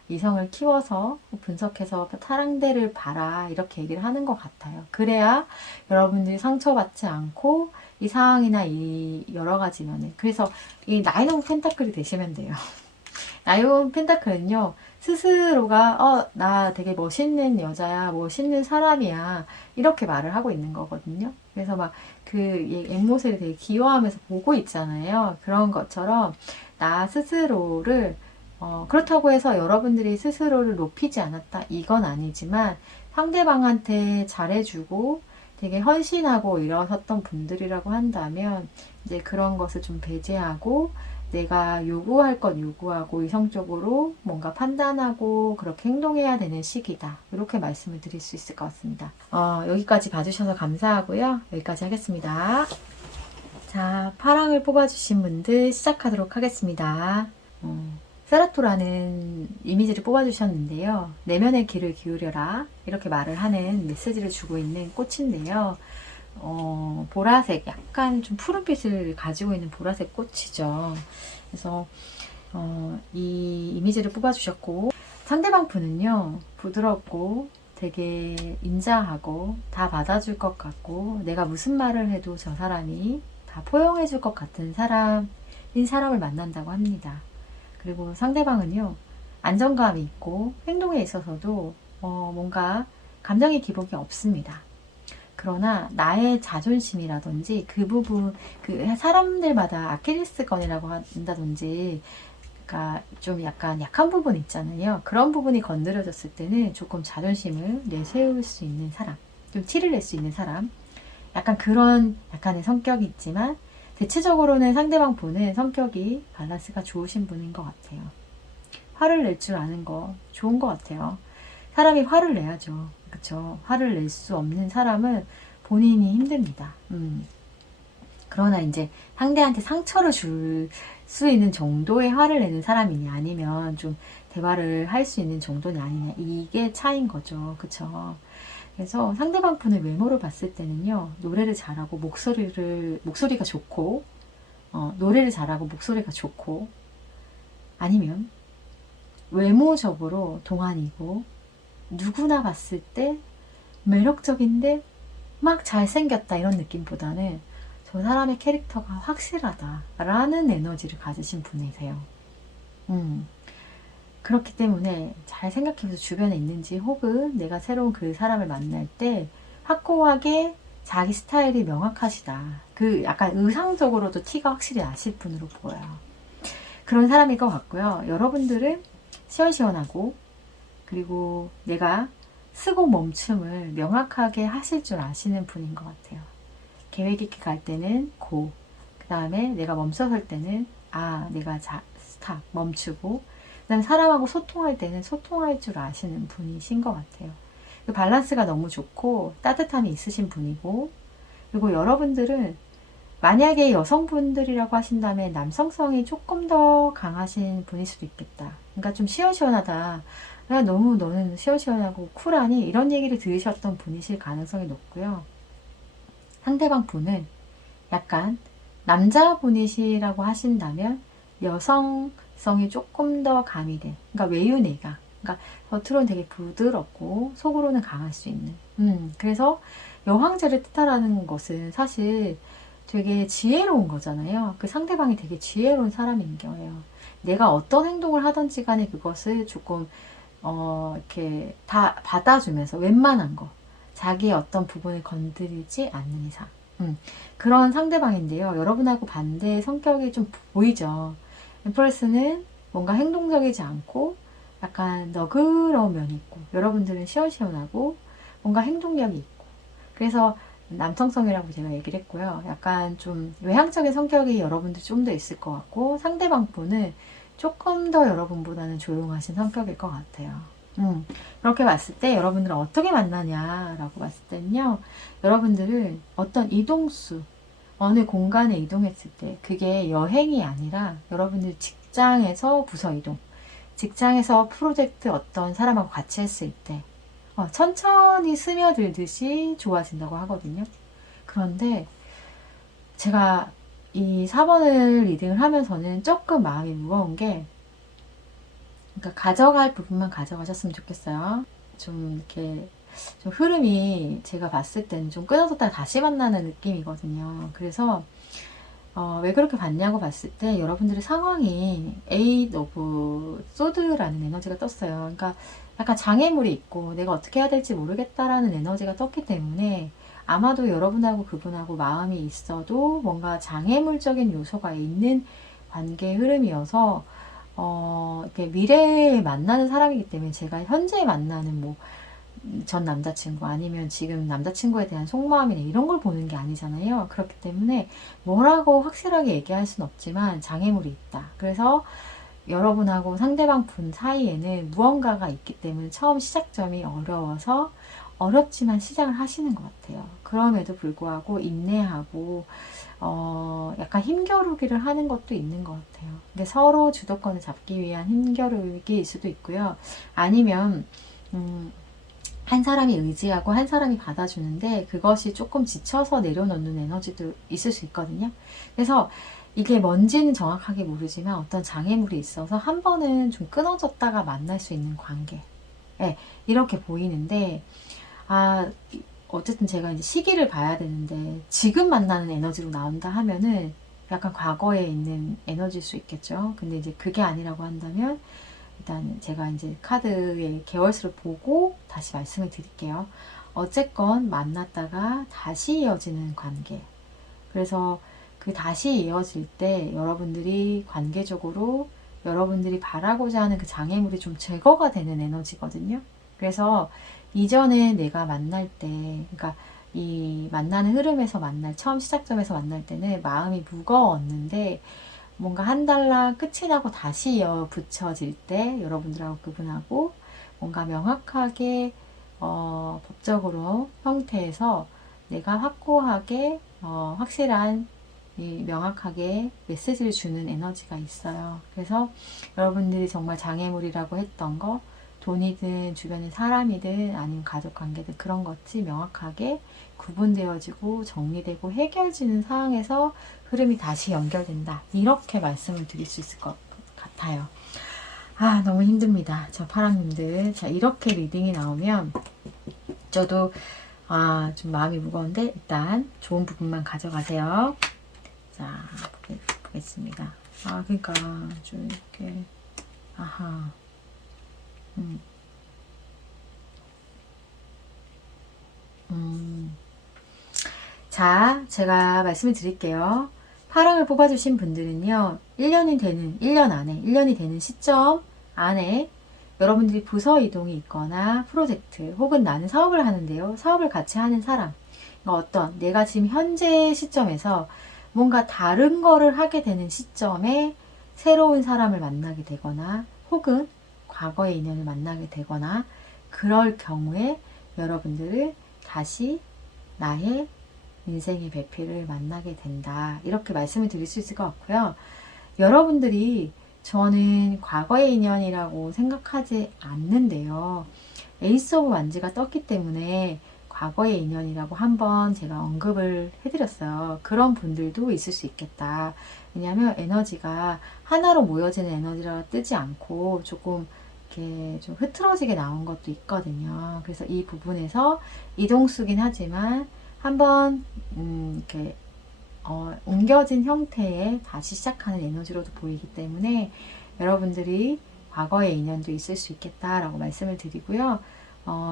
이성을 키워서 분석해서 사랑대를 봐라 이렇게 얘기를 하는 것 같아요. 그래야 여러분들이 상처받지 않고 이 상황이나 이 여러 가지 면에 그래서 이 나인 오브 펜타클이 되시면 돼요. 나인 오브 펜타클은요 스스로가 나 되게 멋있는 여자야 멋있는 사람이야 이렇게 말을 하고 있는 거거든요. 그래서 막 그 앵무새를 되게 귀여워하면서 보고 있잖아요. 그런 것처럼 나 스스로를 그렇다고 해서 여러분들이 스스로를 높이지 않았다 이건 아니지만 상대방한테 잘해주고 되게 헌신하고 일어섰던 분들이라고 한다면 이제 그런 것을 좀 배제하고 내가 요구할 것 요구하고 이성적으로 뭔가 판단하고 그렇게 행동해야 되는 시기다. 이렇게 말씀을 드릴 수 있을 것 같습니다. 여기까지 봐주셔서 감사하고요. 여기까지 하겠습니다. 자, 파랑을 뽑아주신 분들 시작하도록 하겠습니다. 세라토라는 이미지를 뽑아주셨는데요. 내면의 귀를 기울여라 이렇게 말을 하는 메시지를 주고 있는 꽃인데요. 보라색 약간 좀 푸른빛을 가지고 있는 보라색 꽃이죠. 그래서 이 이미지를 뽑아주셨고 상대방 분은요 부드럽고 되게 인자하고 다 받아줄 것 같고 내가 무슨 말을 해도 저 사람이 다 포용해 줄 것 같은 사람을 만난다고 합니다. 그리고 상대방은요 안정감이 있고 행동에 있어서도 뭔가 감정의 기복이 없습니다. 그러나 나의 자존심이라든지 그 부분 그 사람들마다 아킬레스건이라고 한다든지 그러니까 좀 약간 약한 부분 있잖아요. 그런 부분이 건드려졌을 때는 조금 자존심을 내세울 수 있는 사람, 좀 티를 낼 수 있는 사람, 약간 그런 약간의 성격이 있지만 대체적으로는 상대방 분은 성격이 밸런스가 좋으신 분인 것 같아요. 화를 낼 줄 아는 거 좋은 것 같아요. 사람이 화를 내야죠. 그쵸? 화를 낼 수 없는 사람은 본인이 힘듭니다. 그러나 이제 상대한테 상처를 줄 수 있는 정도의 화를 내는 사람이냐 아니면 좀 대화를 할 수 있는 정도는 아니냐 이게 차이인 거죠. 그쵸? 그래서 상대방 분의 외모를 봤을 때는요 노래를 잘하고 목소리가 좋고 노래를 잘하고 목소리가 좋고 아니면 외모적으로 동안이고 누구나 봤을 때 매력적인데 막 잘생겼다 이런 느낌보다는 저 사람의 캐릭터가 확실하다라는 에너지를 가지신 분이세요. 그렇기 때문에 잘 생각해서 주변에 있는지 혹은 내가 새로운 그 사람을 만날 때 확고하게 자기 스타일이 명확하시다. 그 약간 의상적으로도 티가 확실히 나실 분으로 보여요. 그런 사람일 것 같고요. 여러분들은 시원시원하고 그리고 내가 쓰고 멈춤을 명확하게 하실 줄 아시는 분인 것 같아요. 계획 있게 갈 때는 고, 그 다음에 내가 멈춰설 때는 내가 스탑, 멈추고 그 다음에 사람하고 소통할 때는 소통할 줄 아시는 분이신 것 같아요. 그 밸런스가 너무 좋고 따뜻함이 있으신 분이고 그리고 여러분들은 만약에 여성분들이라고 하신다면 남성성이 조금 더 강하신 분일 수도 있겠다. 그러니까 좀 시원시원하다. 야, 너무 너는 시원시원하고 쿨하니? 이런 얘기를 들으셨던 분이실 가능성이 높고요. 상대방 분은 약간 남자분이시라고 하신다면 여성성이 조금 더 가미된, 그러니까 외유내가, 그러니까 겉으로는 되게 부드럽고 속으로는 강할 수 있는. 그래서 여황제를 뜻하라는 것은 사실 되게 지혜로운 거잖아요. 그 상대방이 되게 지혜로운 사람인 거예요. 내가 어떤 행동을 하든지 간에 그것을 조금 이렇게 다 받아주면서 웬만한 거 자기의 어떤 부분을 건드리지 않는 이상 그런 상대방인데요. 여러분하고 반대의 성격이 좀 보이죠. 엠프레스는 뭔가 행동적이지 않고 약간 너그러운 면이 있고 여러분들은 시원시원하고 뭔가 행동력이 있고 그래서 남성성이라고 제가 얘기를 했고요. 약간 좀 외향적인 성격이 여러분들 좀 더 있을 것 같고 상대방 분은 조금 더 여러분보다는 조용하신 성격일 것 같아요. 그렇게 봤을 때 여러분들은 어떻게 만나냐라고 봤을 때는요. 여러분들은 어떤 이동수, 어느 공간에 이동했을 때 그게 여행이 아니라 여러분들 직장에서 부서 이동, 직장에서 프로젝트 어떤 사람하고 같이 했을 때 천천히 스며들듯이 좋아진다고 하거든요. 그런데 제가 이 4번을 리딩을 하면서는 조금 마음이 무거운 게 그러니까 가져갈 부분만 가져가셨으면 좋겠어요. 좀 이렇게 좀 흐름이 제가 봤을 때는 좀 끊어졌다가 다시 만나는 느낌이거든요. 그래서 왜 그렇게 봤냐고 봤을 때 여러분들의 상황이 Eight of Swords라는 에너지가 떴어요. 그러니까 약간 장애물이 있고 내가 어떻게 해야 될지 모르겠다라는 에너지가 떴기 때문에 아마도 여러분하고 그분하고 마음이 있어도 뭔가 장애물적인 요소가 있는 관계의 흐름이어서 이렇게 미래에 만나는 사람이기 때문에 제가 현재 만나는 뭐 전 남자친구 아니면 지금 남자친구에 대한 속마음이나 이런 걸 보는 게 아니잖아요. 그렇기 때문에 뭐라고 확실하게 얘기할 수는 없지만 장애물이 있다. 그래서 여러분하고 상대방 분 사이에는 무언가가 있기 때문에 처음 시작점이 어려워서 어렵지만 시작을 하시는 것 같아요. 그럼에도 불구하고 인내하고 약간 힘겨루기를 하는 것도 있는 것 같아요. 근데 서로 주도권을 잡기 위한 힘겨루기일 수도 있고요. 아니면 한 사람이 의지하고 한 사람이 받아주는데 그것이 조금 지쳐서 내려놓는 에너지도 있을 수 있거든요. 그래서 이게 뭔지는 정확하게 모르지만 어떤 장애물이 있어서 한 번은 좀 끊어졌다가 만날 수 있는 관계. 네, 이렇게 보이는데 어쨌든 제가 이제 시기를 봐야 되는데 지금 만나는 에너지로 나온다 하면은 약간 과거에 있는 에너지일 수 있겠죠. 근데 이제 그게 아니라고 한다면 일단 제가 이제 카드의 개월수를 보고 다시 말씀을 드릴게요. 어쨌건 만났다가 다시 이어지는 관계. 그래서 그 다시 이어질 때 여러분들이 관계적으로 여러분들이 바라고자 하는 그 장애물이 좀 제거가 되는 에너지거든요. 그래서 이전에 내가 만날 때, 그러니까 이 만나는 흐름에서 처음 시작점에서 만날 때는 마음이 무거웠는데 뭔가 한 달러 끝이 나고 다시 이어 붙여질 때 여러분들하고 그분하고 뭔가 명확하게 법적으로 형태에서 내가 확고하게 확실한 명확하게 메시지를 주는 에너지가 있어요. 그래서 여러분들이 정말 장애물이라고 했던 거 돈이든 주변의 사람이든 아니면 가족관계든 그런 것이 명확하게 구분되어지고 정리되고 해결지는 상황에서 흐름이 다시 연결된다. 이렇게 말씀을 드릴 수 있을 것 같아요. 너무 힘듭니다. 저 파랑님들. 자, 이렇게 리딩이 나오면 저도 좀 마음이 무거운데 일단 좋은 부분만 가져가세요. 자, 보겠습니다. 그러니까 좀 이렇게 자, 제가 말씀을 드릴게요. 파랑을 뽑아주신 분들은요, 1년이 되는 시점 안에 여러분들이 부서 이동이 있거나 프로젝트 혹은 나는 사업을 하는데요. 사업을 같이 하는 사람. 내가 지금 현재 시점에서 뭔가 다른 거를 하게 되는 시점에 새로운 사람을 만나게 되거나 혹은 과거의 인연을 만나게 되거나 그럴 경우에 여러분들을 다시 나의 인생의 배필을 만나게 된다. 이렇게 말씀을 드릴 수 있을 것 같고요. 여러분들이 저는 과거의 인연이라고 생각하지 않는데요. 에이스 오브 완지가 떴기 때문에 과거의 인연이라고 한번 제가 언급을 해드렸어요. 그런 분들도 있을 수 있겠다. 왜냐하면 에너지가 하나로 모여지는 에너지라 뜨지 않고 조금 이렇게 좀 흐트러지게 나온 것도 있거든요. 그래서 이 부분에서 이동수긴 하지만 한번 이렇게 옮겨진 형태의 다시 시작하는 에너지로도 보이기 때문에 여러분들이 과거의 인연도 있을 수 있겠다라고 말씀을 드리고요.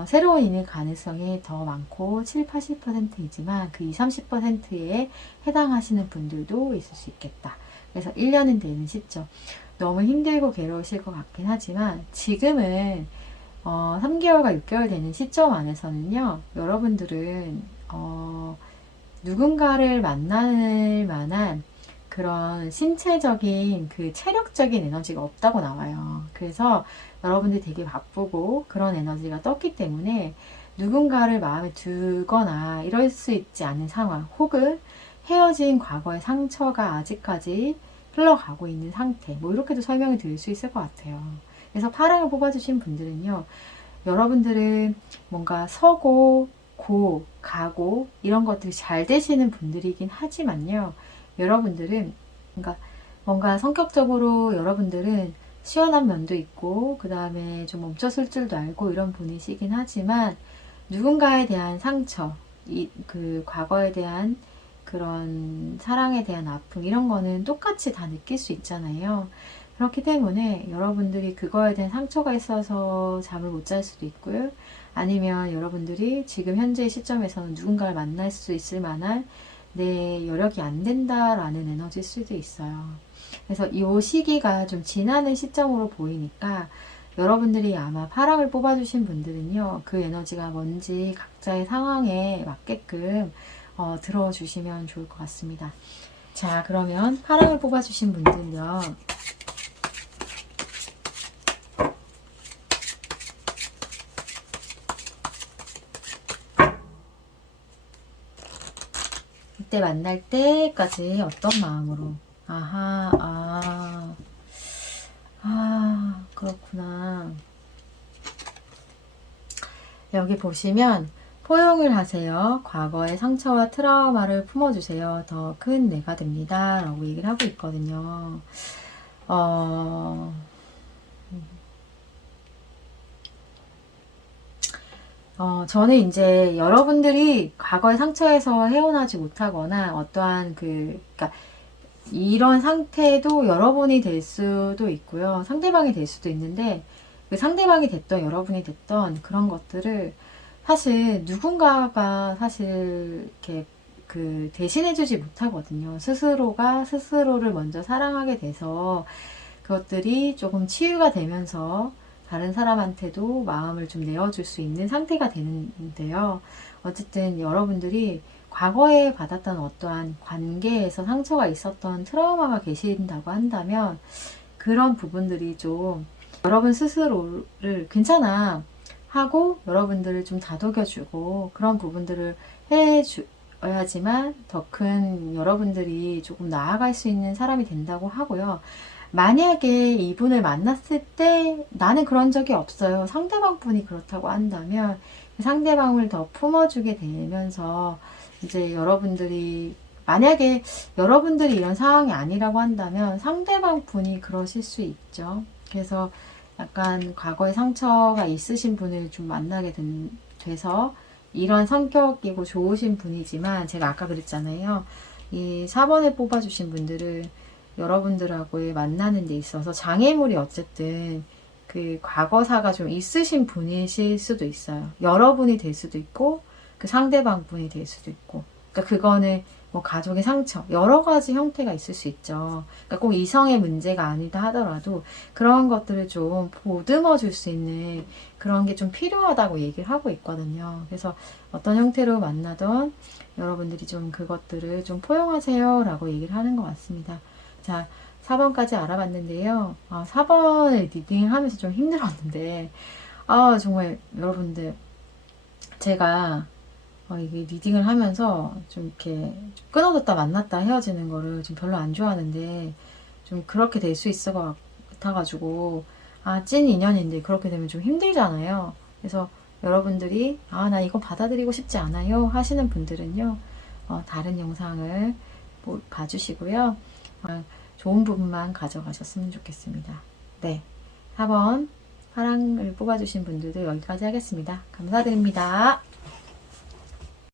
새로운 인연 가능성이 더 많고 7, 80%이지만 그 20, 30%에 해당하시는 분들도 있을 수 있겠다. 그래서 1년은 되는 시점. 너무 힘들고 괴로우실 것 같긴 하지만 지금은 3개월과 6개월 되는 시점 안에서는요. 여러분들은 누군가를 만날 만한 그런 신체적인 그 체력적인 에너지가 없다고 나와요. 그래서 여러분들이 되게 바쁘고 그런 에너지가 떴기 때문에 누군가를 마음에 두거나 이럴 수 있지 않은 상황, 혹은 헤어진 과거의 상처가 아직까지 흘러가고 있는 상태, 뭐 이렇게도 설명을 드릴 수 있을 것 같아요. 그래서 파랑을 뽑아주신 분들은요, 여러분들은 뭔가 서고 고, 가고 이런 것들이 잘 되시는 분들이긴 하지만요, 여러분들은 뭔가 성격적으로 여러분들은 시원한 면도 있고 그 다음에 좀 멈춰설 줄도 알고 이런 분이시긴 하지만 누군가에 대한 상처, 그 과거에 대한 그런 사랑에 대한 아픔 이런 거는 똑같이 다 느낄 수 있잖아요. 그렇기 때문에 여러분들이 그거에 대한 상처가 있어서 잠을 못 잘 수도 있고요. 아니면 여러분들이 지금 현재 시점에서는 누군가를 만날 수 있을 만한 내 여력이 안 된다라는 에너지일 수도 있어요. 그래서 이 시기가 좀 지나는 시점으로 보이니까 여러분들이 아마 파랑을 뽑아주신 분들은요, 그 에너지가 뭔지 각자의 상황에 맞게끔 들어주시면 좋을 것 같습니다. 자, 그러면 파랑을 뽑아주신 분들요, 그때 만날 때까지 어떤 마음으로? 그렇구나. 여기 보시면 포용을 하세요. 과거의 상처와 트라우마를 품어주세요. 더 큰 내가 됩니다. 라고 얘기를 하고 있거든요. 저는 이제 여러분들이 과거의 상처에서 헤어나지 못하거나 어떠한 그러니까 이런 상태도 여러분이 될 수도 있고요. 상대방이 될 수도 있는데 그 상대방이 됐던 여러분이 됐던 그런 것들을 사실 누군가가 사실 이렇게 그 대신해주지 못하거든요. 스스로가 스스로를 먼저 사랑하게 돼서 그것들이 조금 치유가 되면서 다른 사람한테도 마음을 좀 내어줄 수 있는 상태가 되는데요. 어쨌든 여러분들이 과거에 받았던 어떠한 관계에서 상처가 있었던 트라우마가 계신다고 한다면 그런 부분들이 좀 여러분 스스로를 괜찮아 하고 여러분들을 좀 다독여주고 그런 부분들을 해줘야지만 더 큰 여러분들이 조금 나아갈 수 있는 사람이 된다고 하고요. 만약에 이분을 만났을 때 나는 그런 적이 없어요. 상대방 분이 그렇다고 한다면 상대방을 더 품어주게 되면서 이제 여러분들이 만약에 여러분들이 이런 상황이 아니라고 한다면 상대방 분이 그러실 수 있죠. 그래서 약간 과거에 상처가 있으신 분을 좀 만나게 돼서 이런 성격이고 좋으신 분이지만 제가 아까 그랬잖아요. 이 4번을 뽑아주신 분들은 여러분들하고의 만나는 데 있어서 장애물이 어쨌든 그 과거사가 좀 있으신 분이실 수도 있어요. 여러분이 될 수도 있고 그 상대방 분이 될 수도 있고, 그러니까 그거는 뭐 가족의 상처 여러 가지 형태가 있을 수 있죠. 그러니까 꼭 이성의 문제가 아니다 하더라도 그런 것들을 좀 보듬어 줄 수 있는 그런 게 좀 필요하다고 얘기를 하고 있거든요. 그래서 어떤 형태로 만나던 여러분들이 좀 그것들을 좀 포용하세요 라고 얘기를 하는 것 같습니다. 자, 4번까지 알아봤는데요. 4번을 리딩하면서 좀 힘들었는데 정말 여러분들 제가 이게 리딩을 하면서 좀 이렇게 끊어졌다 만났다 헤어지는 거를 좀 별로 안 좋아하는데 좀 그렇게 될 수 있을 것 같아가지고 찐 인연인데 그렇게 되면 좀 힘들잖아요. 그래서 여러분들이 나 이거 받아들이고 싶지 않아요 하시는 분들은요, 다른 영상을 봐주시고요. 좋은 부분만 가져가셨으면 좋겠습니다. 네, 4번 사랑을 뽑아주신 분들도 여기까지 하겠습니다. 감사드립니다.